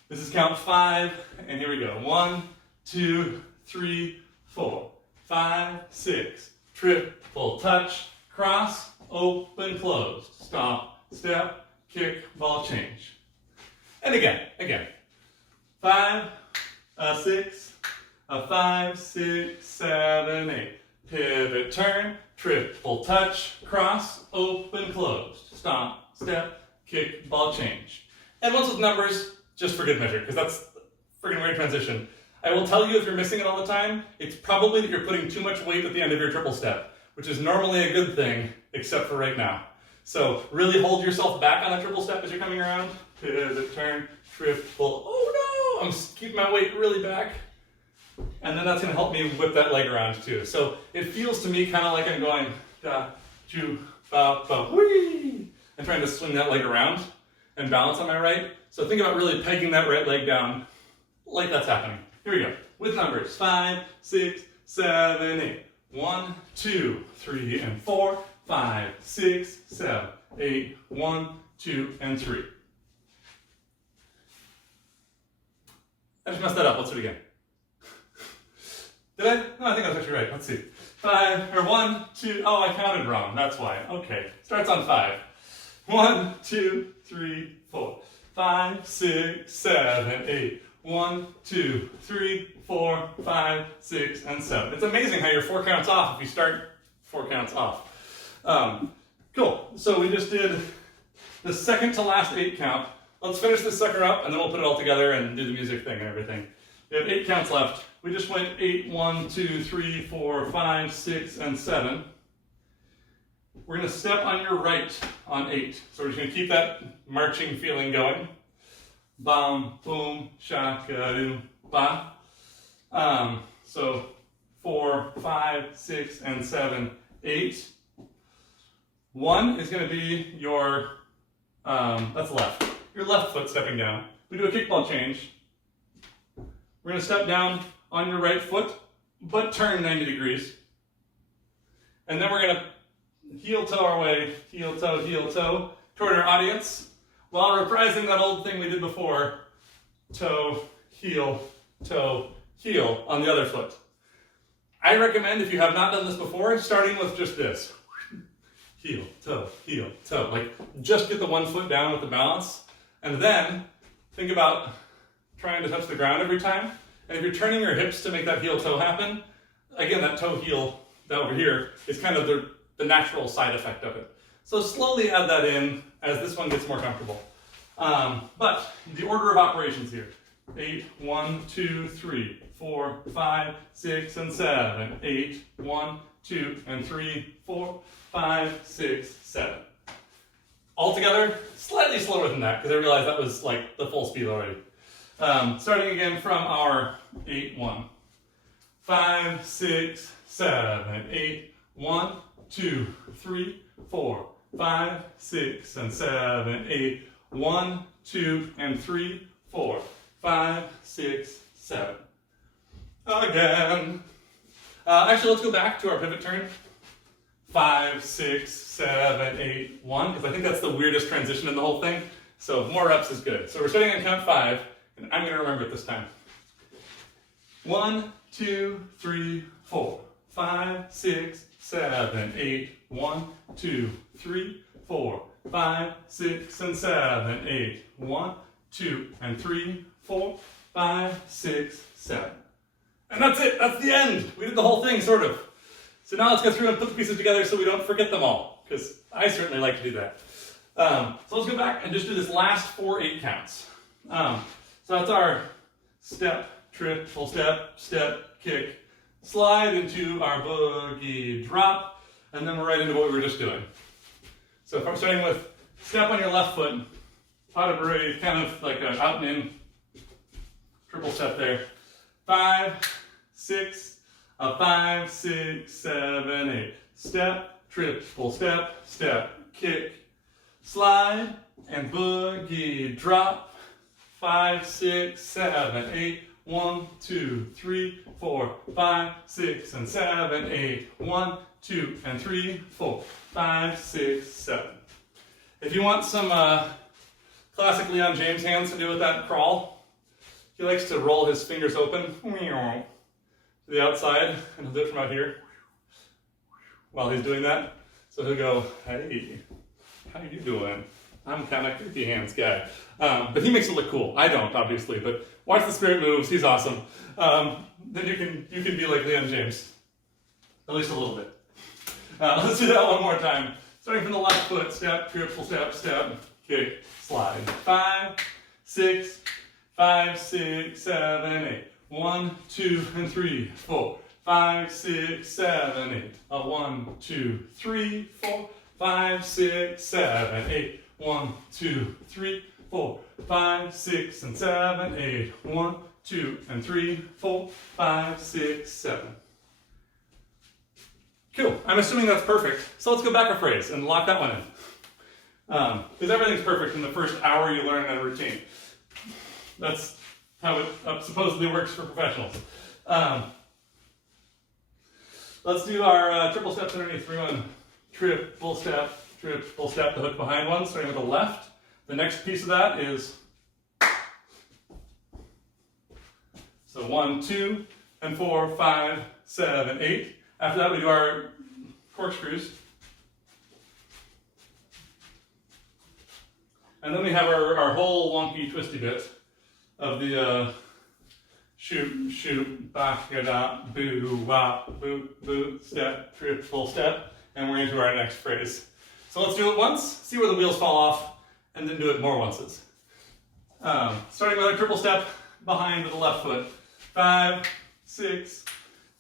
This is count 5, and here we go. 1, 2, 3, 4, 5, 6. Triple touch, cross, open, closed. Stomp, step, kick, ball change. And again. 5, 6, 5, 6, 7, 8. Pivot, turn, triple touch, cross, open, closed. Stomp, step, kick, ball change. And once with numbers, just for good measure, because that's a freaking weird transition. I will tell you if you're missing it all the time, it's probably that you're putting too much weight at the end of your triple step, which is normally a good thing, except for right now. So really hold yourself back on a triple step as you're coming around. Pivot, turn, triple, oh no! I'm keeping my weight really back. And then that's going to help me whip that leg around too. So it feels to me kind of like I'm going da, ju, ba, ba, whee, and trying to swing that leg around and balance on my right. So think about really pegging that right leg down like that's happening. Here we go. With numbers 5, 6, 7, 8. 1, 2, 3, and 4. 5, 6, 7, 8. 1, 2, and 3. I just messed that up. Let's do it again. Did I? No, I think I was actually right. Let's see. 5, or 1, 2, oh, I counted wrong. That's why. Okay. Starts on 5. 1, 2, 3, 4. 5, 6, 7, 8. 1, 2, 3, 4, 5, 6, and 7. It's amazing how you're 4 counts off if you start 4 counts off. Cool. So we just did the second to last 8 count. Let's finish this sucker up and then we'll put it all together and do the music thing and everything. We have 8 counts left. We just went 8, 1, 2, 3, 4, 5, 6, and 7. We're going to step on your right on 8. So we're just going to keep that marching feeling going. Bam, boom, shaka, ba. So 4, 5, 6, and 7, 8. 1 is going to be your, that's left. Your left foot stepping down. We do a kickball change. We're going to step down on your right foot, but turn 90 degrees. And then we're going to heel toe our way, heel toe, toward our audience, while reprising that old thing we did before, toe, heel, on the other foot. I recommend, if you have not done this before, starting with just this. Heel, toe, like just get the one foot down with the balance, and then think about trying to touch the ground every time. And if you're turning your hips to make that heel toe happen, again, that toe heel over here is kind of the natural side effect of it. So slowly add that in as this one gets more comfortable. But the order of operations here: 8, 1, 2, 3, 4, 5, 6, and 7. 8, 1, 2, and 3, 4, 5, 6, 7. Altogether, slightly slower than that because I realized that was like the full speed already. Starting again from our 8, 1. 5, 6, 7, 8, 1, 2, 3, 4, 5, 6, and 7, 8, 1, 2, and 3, 4, 5, 6, 7. Again. Actually, let's go back to our pivot turn. 5, 6, 7, 8, 1, because I think that's the weirdest transition in the whole thing. So more reps is good. So we're starting on count 5, and I'm going to remember it this time. 1, 2, 3, 4, 5, 6, 7, 8, 1, 2, 3, 4, 5, 6, and 7, 8, 1, 2, and 3, 4, 5, 6, 7. And that's it. That's the end. We did the whole thing, sort of. So now let's go through and put the pieces together so we don't forget them all, because I certainly like to do that. So let's go back and just do this last 4 8 counts. So that's our step, triple step, step, kick, slide into our boogie drop, and then we're right into what we were just doing. So if I'm starting with step on your left foot, pas de bourrée, kind of like an out and in triple step there. 5, 6, a 5, 6, 7, 8. Step, triple step, step, kick, slide, and boogie drop. 5, 6, 7, 8. 1, 2, 3, 4, 5, 6, and 7, 8. 1, 2, and 3, 4, 5, 6, 7. If you want some classic Leon James hands to do with that crawl, he likes to roll his fingers open to the outside, and he'll do it from out here while he's doing that. So he'll go, hey, how you doing? I'm kind of creepy hands guy. But he makes it look cool. I don't, obviously, but watch the spirit moves. He's awesome. Then you can be like Leon James, at least a little bit. Let's do that one more time. Starting from the left foot, step, triple step, step, kick, slide. 5, 6, 5, 6, 7, 8. 1, 2, and 3, 4, 5, 6, 7, 8. 1, 2, 3, 4, 5, 6, 7, 8. 1, 2, 3, 4, 5, 6, and 7, 8. 1, 2, and 3, 4, 5, 6, 7. Cool. I'm assuming that's perfect. So let's go back a phrase and lock that one in. Because everything's perfect in the first hour you learn a routine. That's how it supposedly works for professionals. Let's do our triple steps underneath. We're going triple step, the hook behind one, starting with the left. The next piece of that is, so 1, 2, and 4, 5, 7, 8. After that, we do our corkscrews. And then we have our whole wonky twisty bit of the shoot, back, boo, wop, boo, boo, step, triple step, and we're into our next phrase. So let's do it once, see where the wheels fall off, and then do it more onces. Starting with our triple step behind with the left foot. 5, 6,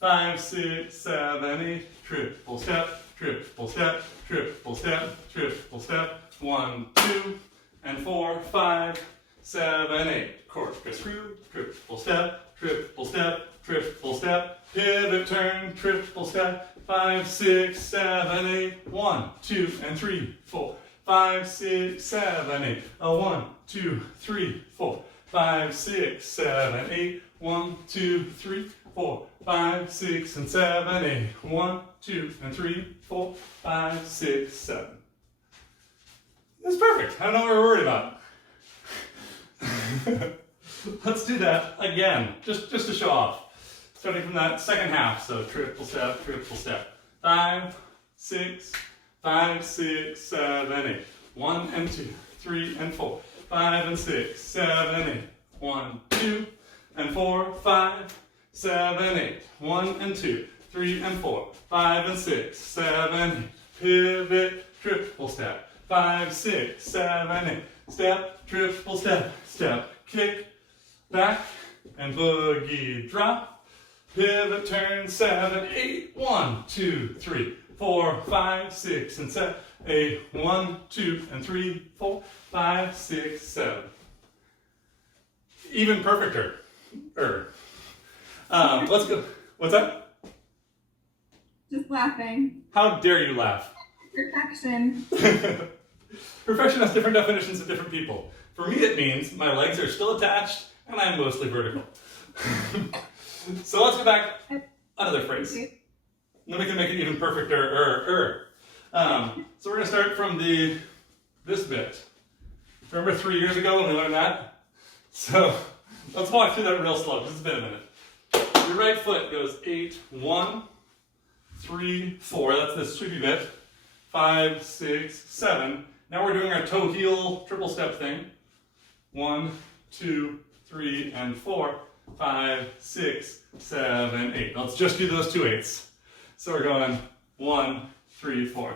5, 6, 7, 8. Triple step, triple step, triple step, triple step. 1, 2, and 4, 5, 7, 8. Corkscrew, triple step, triple step, triple step. Pivot, turn, triple step. 5, 6, 7, 8. 1, 2, and 3, 4, 5, 6, 7, 8. 1, 2, 3, 4, 5, 6, 7, 8. 1, 2, 3, 4, 5, 6, and 7, 8. 1, 2, and 3, 4, 5, 6, 7. That's perfect. I don't know what we're worried about. Let's do that again, just to show off. Starting from that second half, so triple step, triple step. 5, 6, 5, 6, 7, 8. 1 and 2, 3 and 4, 5 and 6, 7, 8. 1, 2, and 4, 5, 7, 8. 1 and 2, 3 and 4, 5 and 6, 7, 8. Pivot, triple step. 5, 6, 7, 8. Step, triple step, step, kick, back, and boogie drop. Pivot, turn, 7, 8. 1, 2, 3, 4, 5, 6, and 7, 8. 1, 2, and 3, 4, 5, 6, 7. Even perfecter. Let's go. What's that? Just laughing. How dare you laugh? Perfection. Perfection has different definitions of different people. For me, it means my legs are still attached and I'm mostly vertical. So let's go back. Another phrase. Then we can make it even perfecter. So we're going to start from this bit. Remember 3 years ago when we learned that? So let's walk through that real slow. This has been a minute. Your right foot goes 8, 1, 3, 4. That's the sweepy bit. 5, 6, 7. Now we're doing our toe heel triple step thing. 1, 2, 3, and 4. 5, 6, 7, 8. Let's just do those 2 8s. So we're going 1, 3, 4.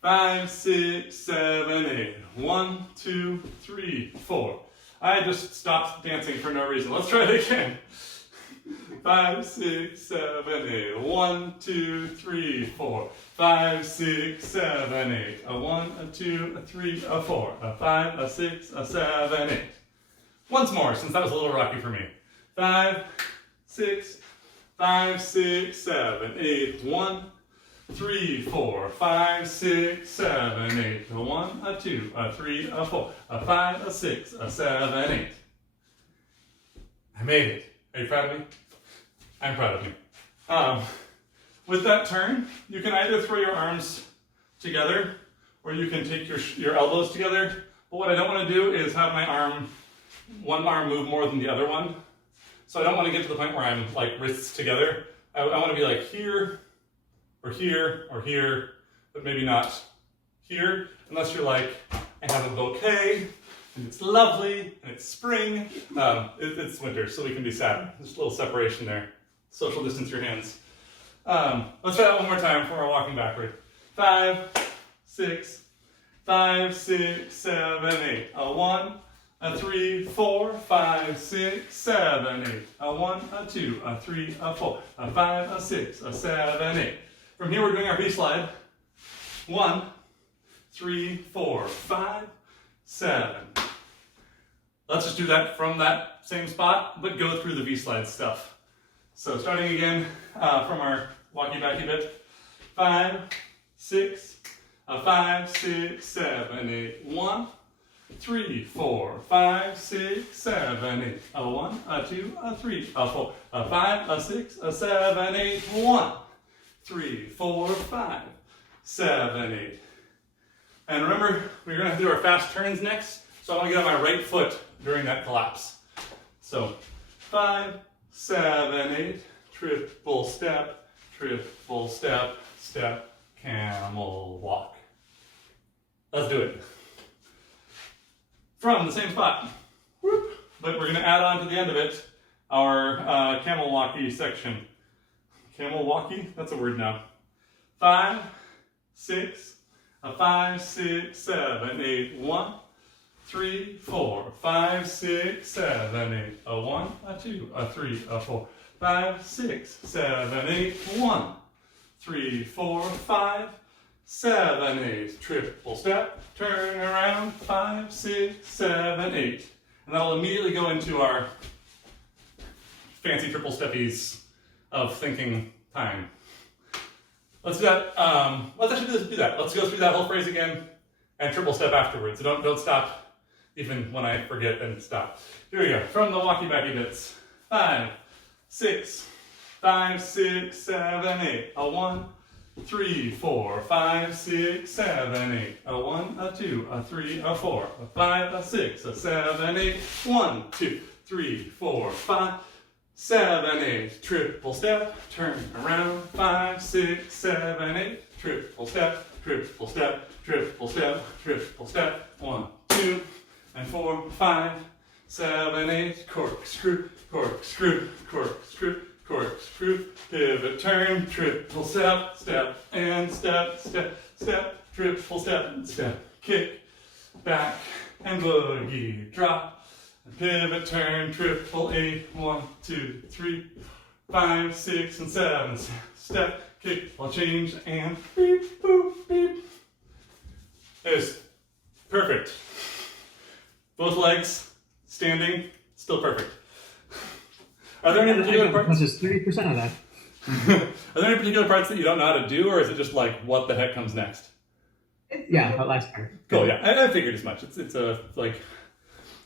5, 6, 7, 8. 1, 2, 3, 4. I just stopped dancing for no reason. Let's try it again. 5, 6, 7, 8. 1, 2, 3, 4. 5, 6, 7, 8. A 1, a 2, a 3, a 4. A 5, a 6, a 7, 8. Once more, since that was a little rocky for me. 5, 6, 5, 6, 7, 8. 1, 3, 4, 5, 6, 7, 8. A 1, a 2, a 3, a 4. A 5, a 6, a 7, 8. I made it. Are you proud of me? I'm proud of me. With that turn, you can either throw your arms together or you can take your elbows together. But what I don't want to do is have one arm move more than the other one. So I don't want to get to the point where I'm like wrists together. I want to be like here, or here, or here, but maybe not here, unless you're like, I have a bouquet, and it's lovely, and it's spring. It's winter, so we can be sad. There's a little separation there. Social distance your hands. Let's try that one more time before we're walking backward. 5, 6, 5, 6, 7, 8. A 1, a 3, 4, 5, 6, 7, 8. A 1, a 2, a 3, a 4, a 5, a 6, a 7, 8. From here we're doing our V-slide. 1, 3, 4, 5, 7. Let's just do that from that same spot, but go through the V-slide stuff. So starting again from our walkie-backy bit. 5, 6, 5, 6, 7, 8. 1, 3, 4, 5, 6, 7, 8. A 1, a 2, a 3, a 4, a 5, a 6, a 7, 8. 1, 3, 4, 5, 7, 8. And remember, we're going to have to do our fast turns next, so I want to get on my right foot during that collapse. So 5, 7, 8, triple step, step, camel walk. Let's do it. From the same spot. Whoop. But we're going to add on to the end of it our camel walkie section. Camel walkie? That's a word now. 5, 6, 5, 6, 7, 8. 1, 3, 4, 5, 6, 7, 8. A 1, a 2, a 3, a 4, 5, 6, 7, 8. 1, 3, 4, 5, 7, 8. Triple step, turn around, 5, 6, 7, 8. And that'll immediately go into our fancy triple steppies of thinking time. Let's do that. Let's actually do that. Let's go through that whole phrase again and triple step afterwards. So don't stop even when I forget and stop. Here we go. From the walkie-backy bits. 5, 6, 5, 6, 7, 8. A 1, 3, 4, 5, 6, 7, 8. A 1, a 2, a 3, a 4, a 5, a 6, a 7, 8. 1, 2, 3, 4, 5, 7, 8. Triple step, turn around. 5, 6, 7, 8. Triple step, triple step, triple step, triple step. 1, 2, and 4, 5, 7, 8. Corkscrew, corkscrew, corkscrew, corkscrew. Pivot, turn, triple step, step, and step, step, step, triple step, step, kick, back, and boogie drop. Pivot, turn, triple 8, 1, 2, 3, 5, 6, and 7. Step, kickball change, and beep, boop, beep. It's perfect. Both legs, standing, still perfect. Are there any particular parts? That's just 30% of that. Are there any particular parts that you don't know how to do, or is it just like, what the heck comes next? Yeah, that last part. Cool, yeah, I figured as much. It's a, like...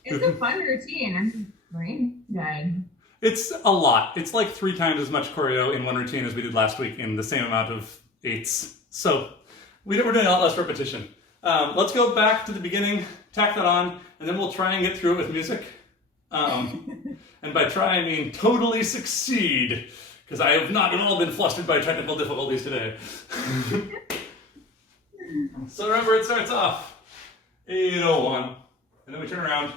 It's a fun routine. I'm brain dead. It's a lot. It's like 3 times as much choreo in one routine as we did last week in the same amount of 8s. So we're doing a lot less repetition. Let's go back to the beginning, tack that on, and then we'll try and get through it with music. And by try, I mean totally succeed, because I have not at all been flustered by technical difficulties today. So remember, it starts off 801, and then we turn around.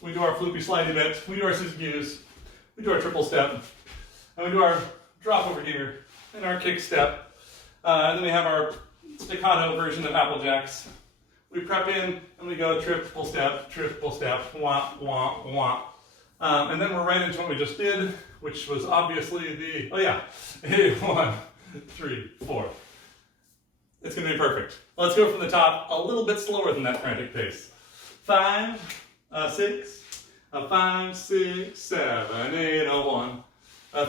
We do our floopy slidey bit, we do our Suzuki's, we do our triple step, and we do our drop over here, and our kick step. And then we have our staccato version of Apple Jacks. We prep in, and we go triple step, wah, wah, wah. And then we're right into what we just did, which was obviously the, oh yeah, a 1, 3, 4. It's going to be perfect. Let's go from the top a little bit slower than that frantic pace. 5, 6, 5, 6, 7, 8, 1.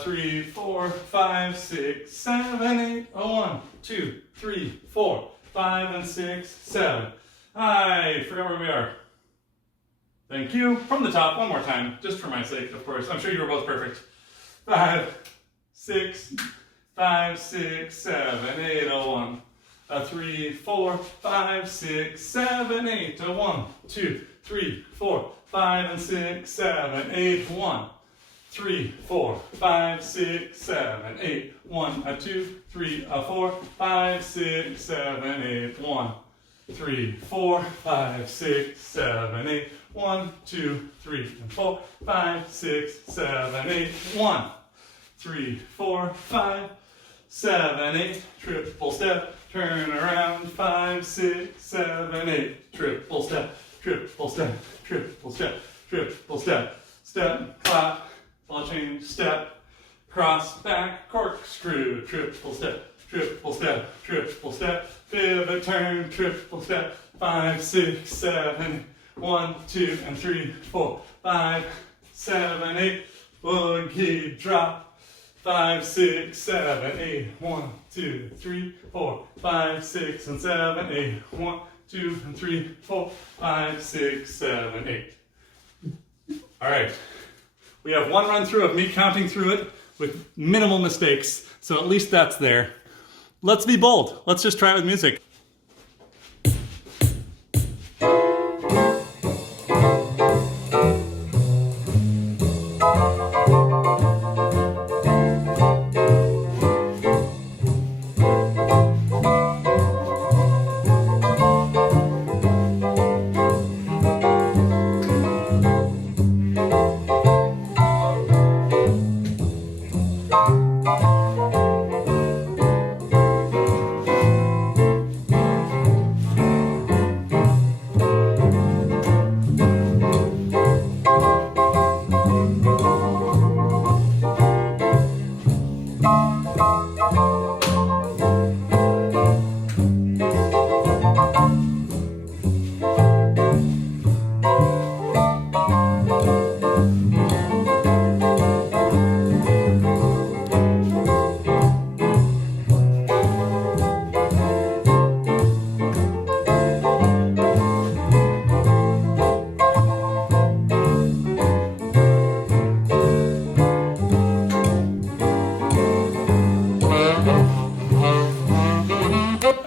3, 4, 5, 6, 7, 8, 1, 2, 3, 4, 5, and 6, 7. I forgot where we are. Thank you. From the top, one more time, just for my sake, of course. I'm sure you were both perfect. 5, 6, 5, 6, 7, 8, 1. 3, 4, 5, 6, 7, 8, 1, 2, 3, 4, 5, and 6, 7, 8, 1. 3, 4, 5, 6, 7, 8, 1, 2, 3, 4, 5, 6, 7, 8, 1. 3, 4, 5, 6, 7, 8, 1, 2, 3, and 4, 5, 6, 7, 8, 1. 3, 4, 5, 7, 8, triple step, turn around, 5, 6, 7, 8, triple step, triple step, triple step, triple step, step, clap, ball change, step, cross, back, corkscrew, triple step, pivot, turn, triple step, 5, 6, 7, 1, 2, and 3, 4, 5, 7, 8, boogie drop. 5, 6, 7, 8, 1, 2, 3, 4, 5, 6, and 7, 8, 1, 2, and 3, 4, 5, 6, 7, 8. All right. We have one run through of me counting through it with minimal mistakes, so at least that's there. Let's be bold. Let's just try it with music.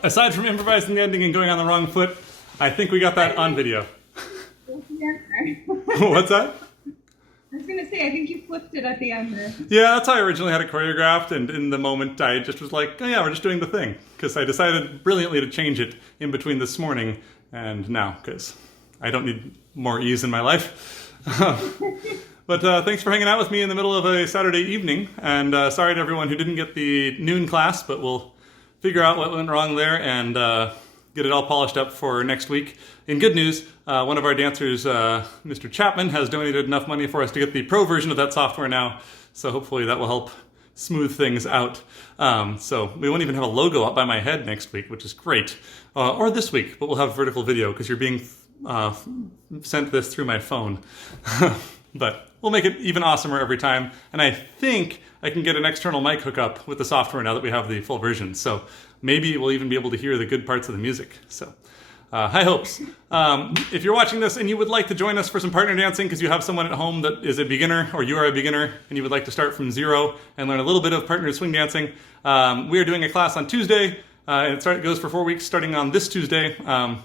Aside from improvising the ending and going on the wrong foot, I think we got that on video. What's that? I was gonna say, I think you flipped it at the end there. Yeah, that's how I originally had it choreographed, and in the moment I just was like, oh yeah, we're just doing the thing. Because I decided brilliantly to change it in between this morning and now, because I don't need more ease in my life. But thanks for hanging out with me in the middle of a Saturday evening, and sorry to everyone who didn't get the noon class, but we'll figure out what went wrong there and get it all polished up for next week. In good news, one of our dancers, Mr. Chapman, has donated enough money for us to get the pro version of that software now, so hopefully that will help smooth things out. So we won't even have a logo up by my head next week, which is great. Or this week, but we'll have vertical video because you're being sent this through my phone. But we'll make it even awesomer every time, and I think I can get an external mic hookup with the software now that we have the full version, so maybe we'll even be able to hear the good parts of the music. So, high hopes. If you're watching this and you would like to join us for some partner dancing because you have someone at home that is a beginner, or you are a beginner and you would like to start from zero and learn a little bit of partner swing dancing, we are doing a class on Tuesday. And it goes for 4 weeks starting on this Tuesday,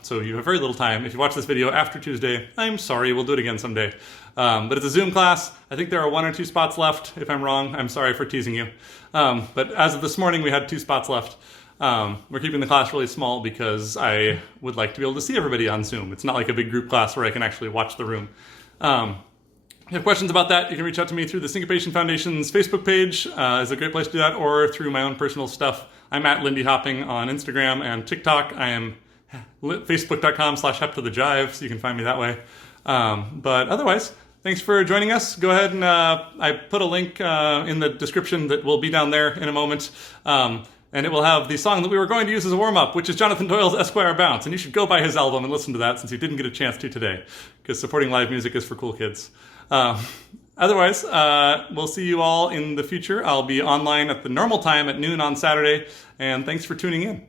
so you have very little time. If you watch this video after Tuesday, I'm sorry, we'll do it again someday. But it's a Zoom class. I think there are 1 or 2 spots left. If I'm wrong, I'm sorry for teasing you. But as of this morning, we had 2 spots left. We're keeping the class really small because I would like to be able to see everybody on Zoom. It's not like a big group class where I can actually watch the room. If you have questions about that, you can reach out to me through the Syncopation Foundation's Facebook page. Is a great place to do that, or through my own personal stuff. I'm at Lindy Hopping on Instagram and TikTok. I am facebook.com/heptothejive, so you can find me that way. But otherwise, thanks for joining us. Go ahead and I put a link in the description that will be down there in a moment. And it will have the song that we were going to use as a warm-up, which is Jonathan Doyle's Esquire Bounce. And you should go buy his album and listen to that since you didn't get a chance to today, because supporting live music is for cool kids. Otherwise, we'll see you all in the future. I'll be online at the normal time at noon on Saturday, and thanks for tuning in.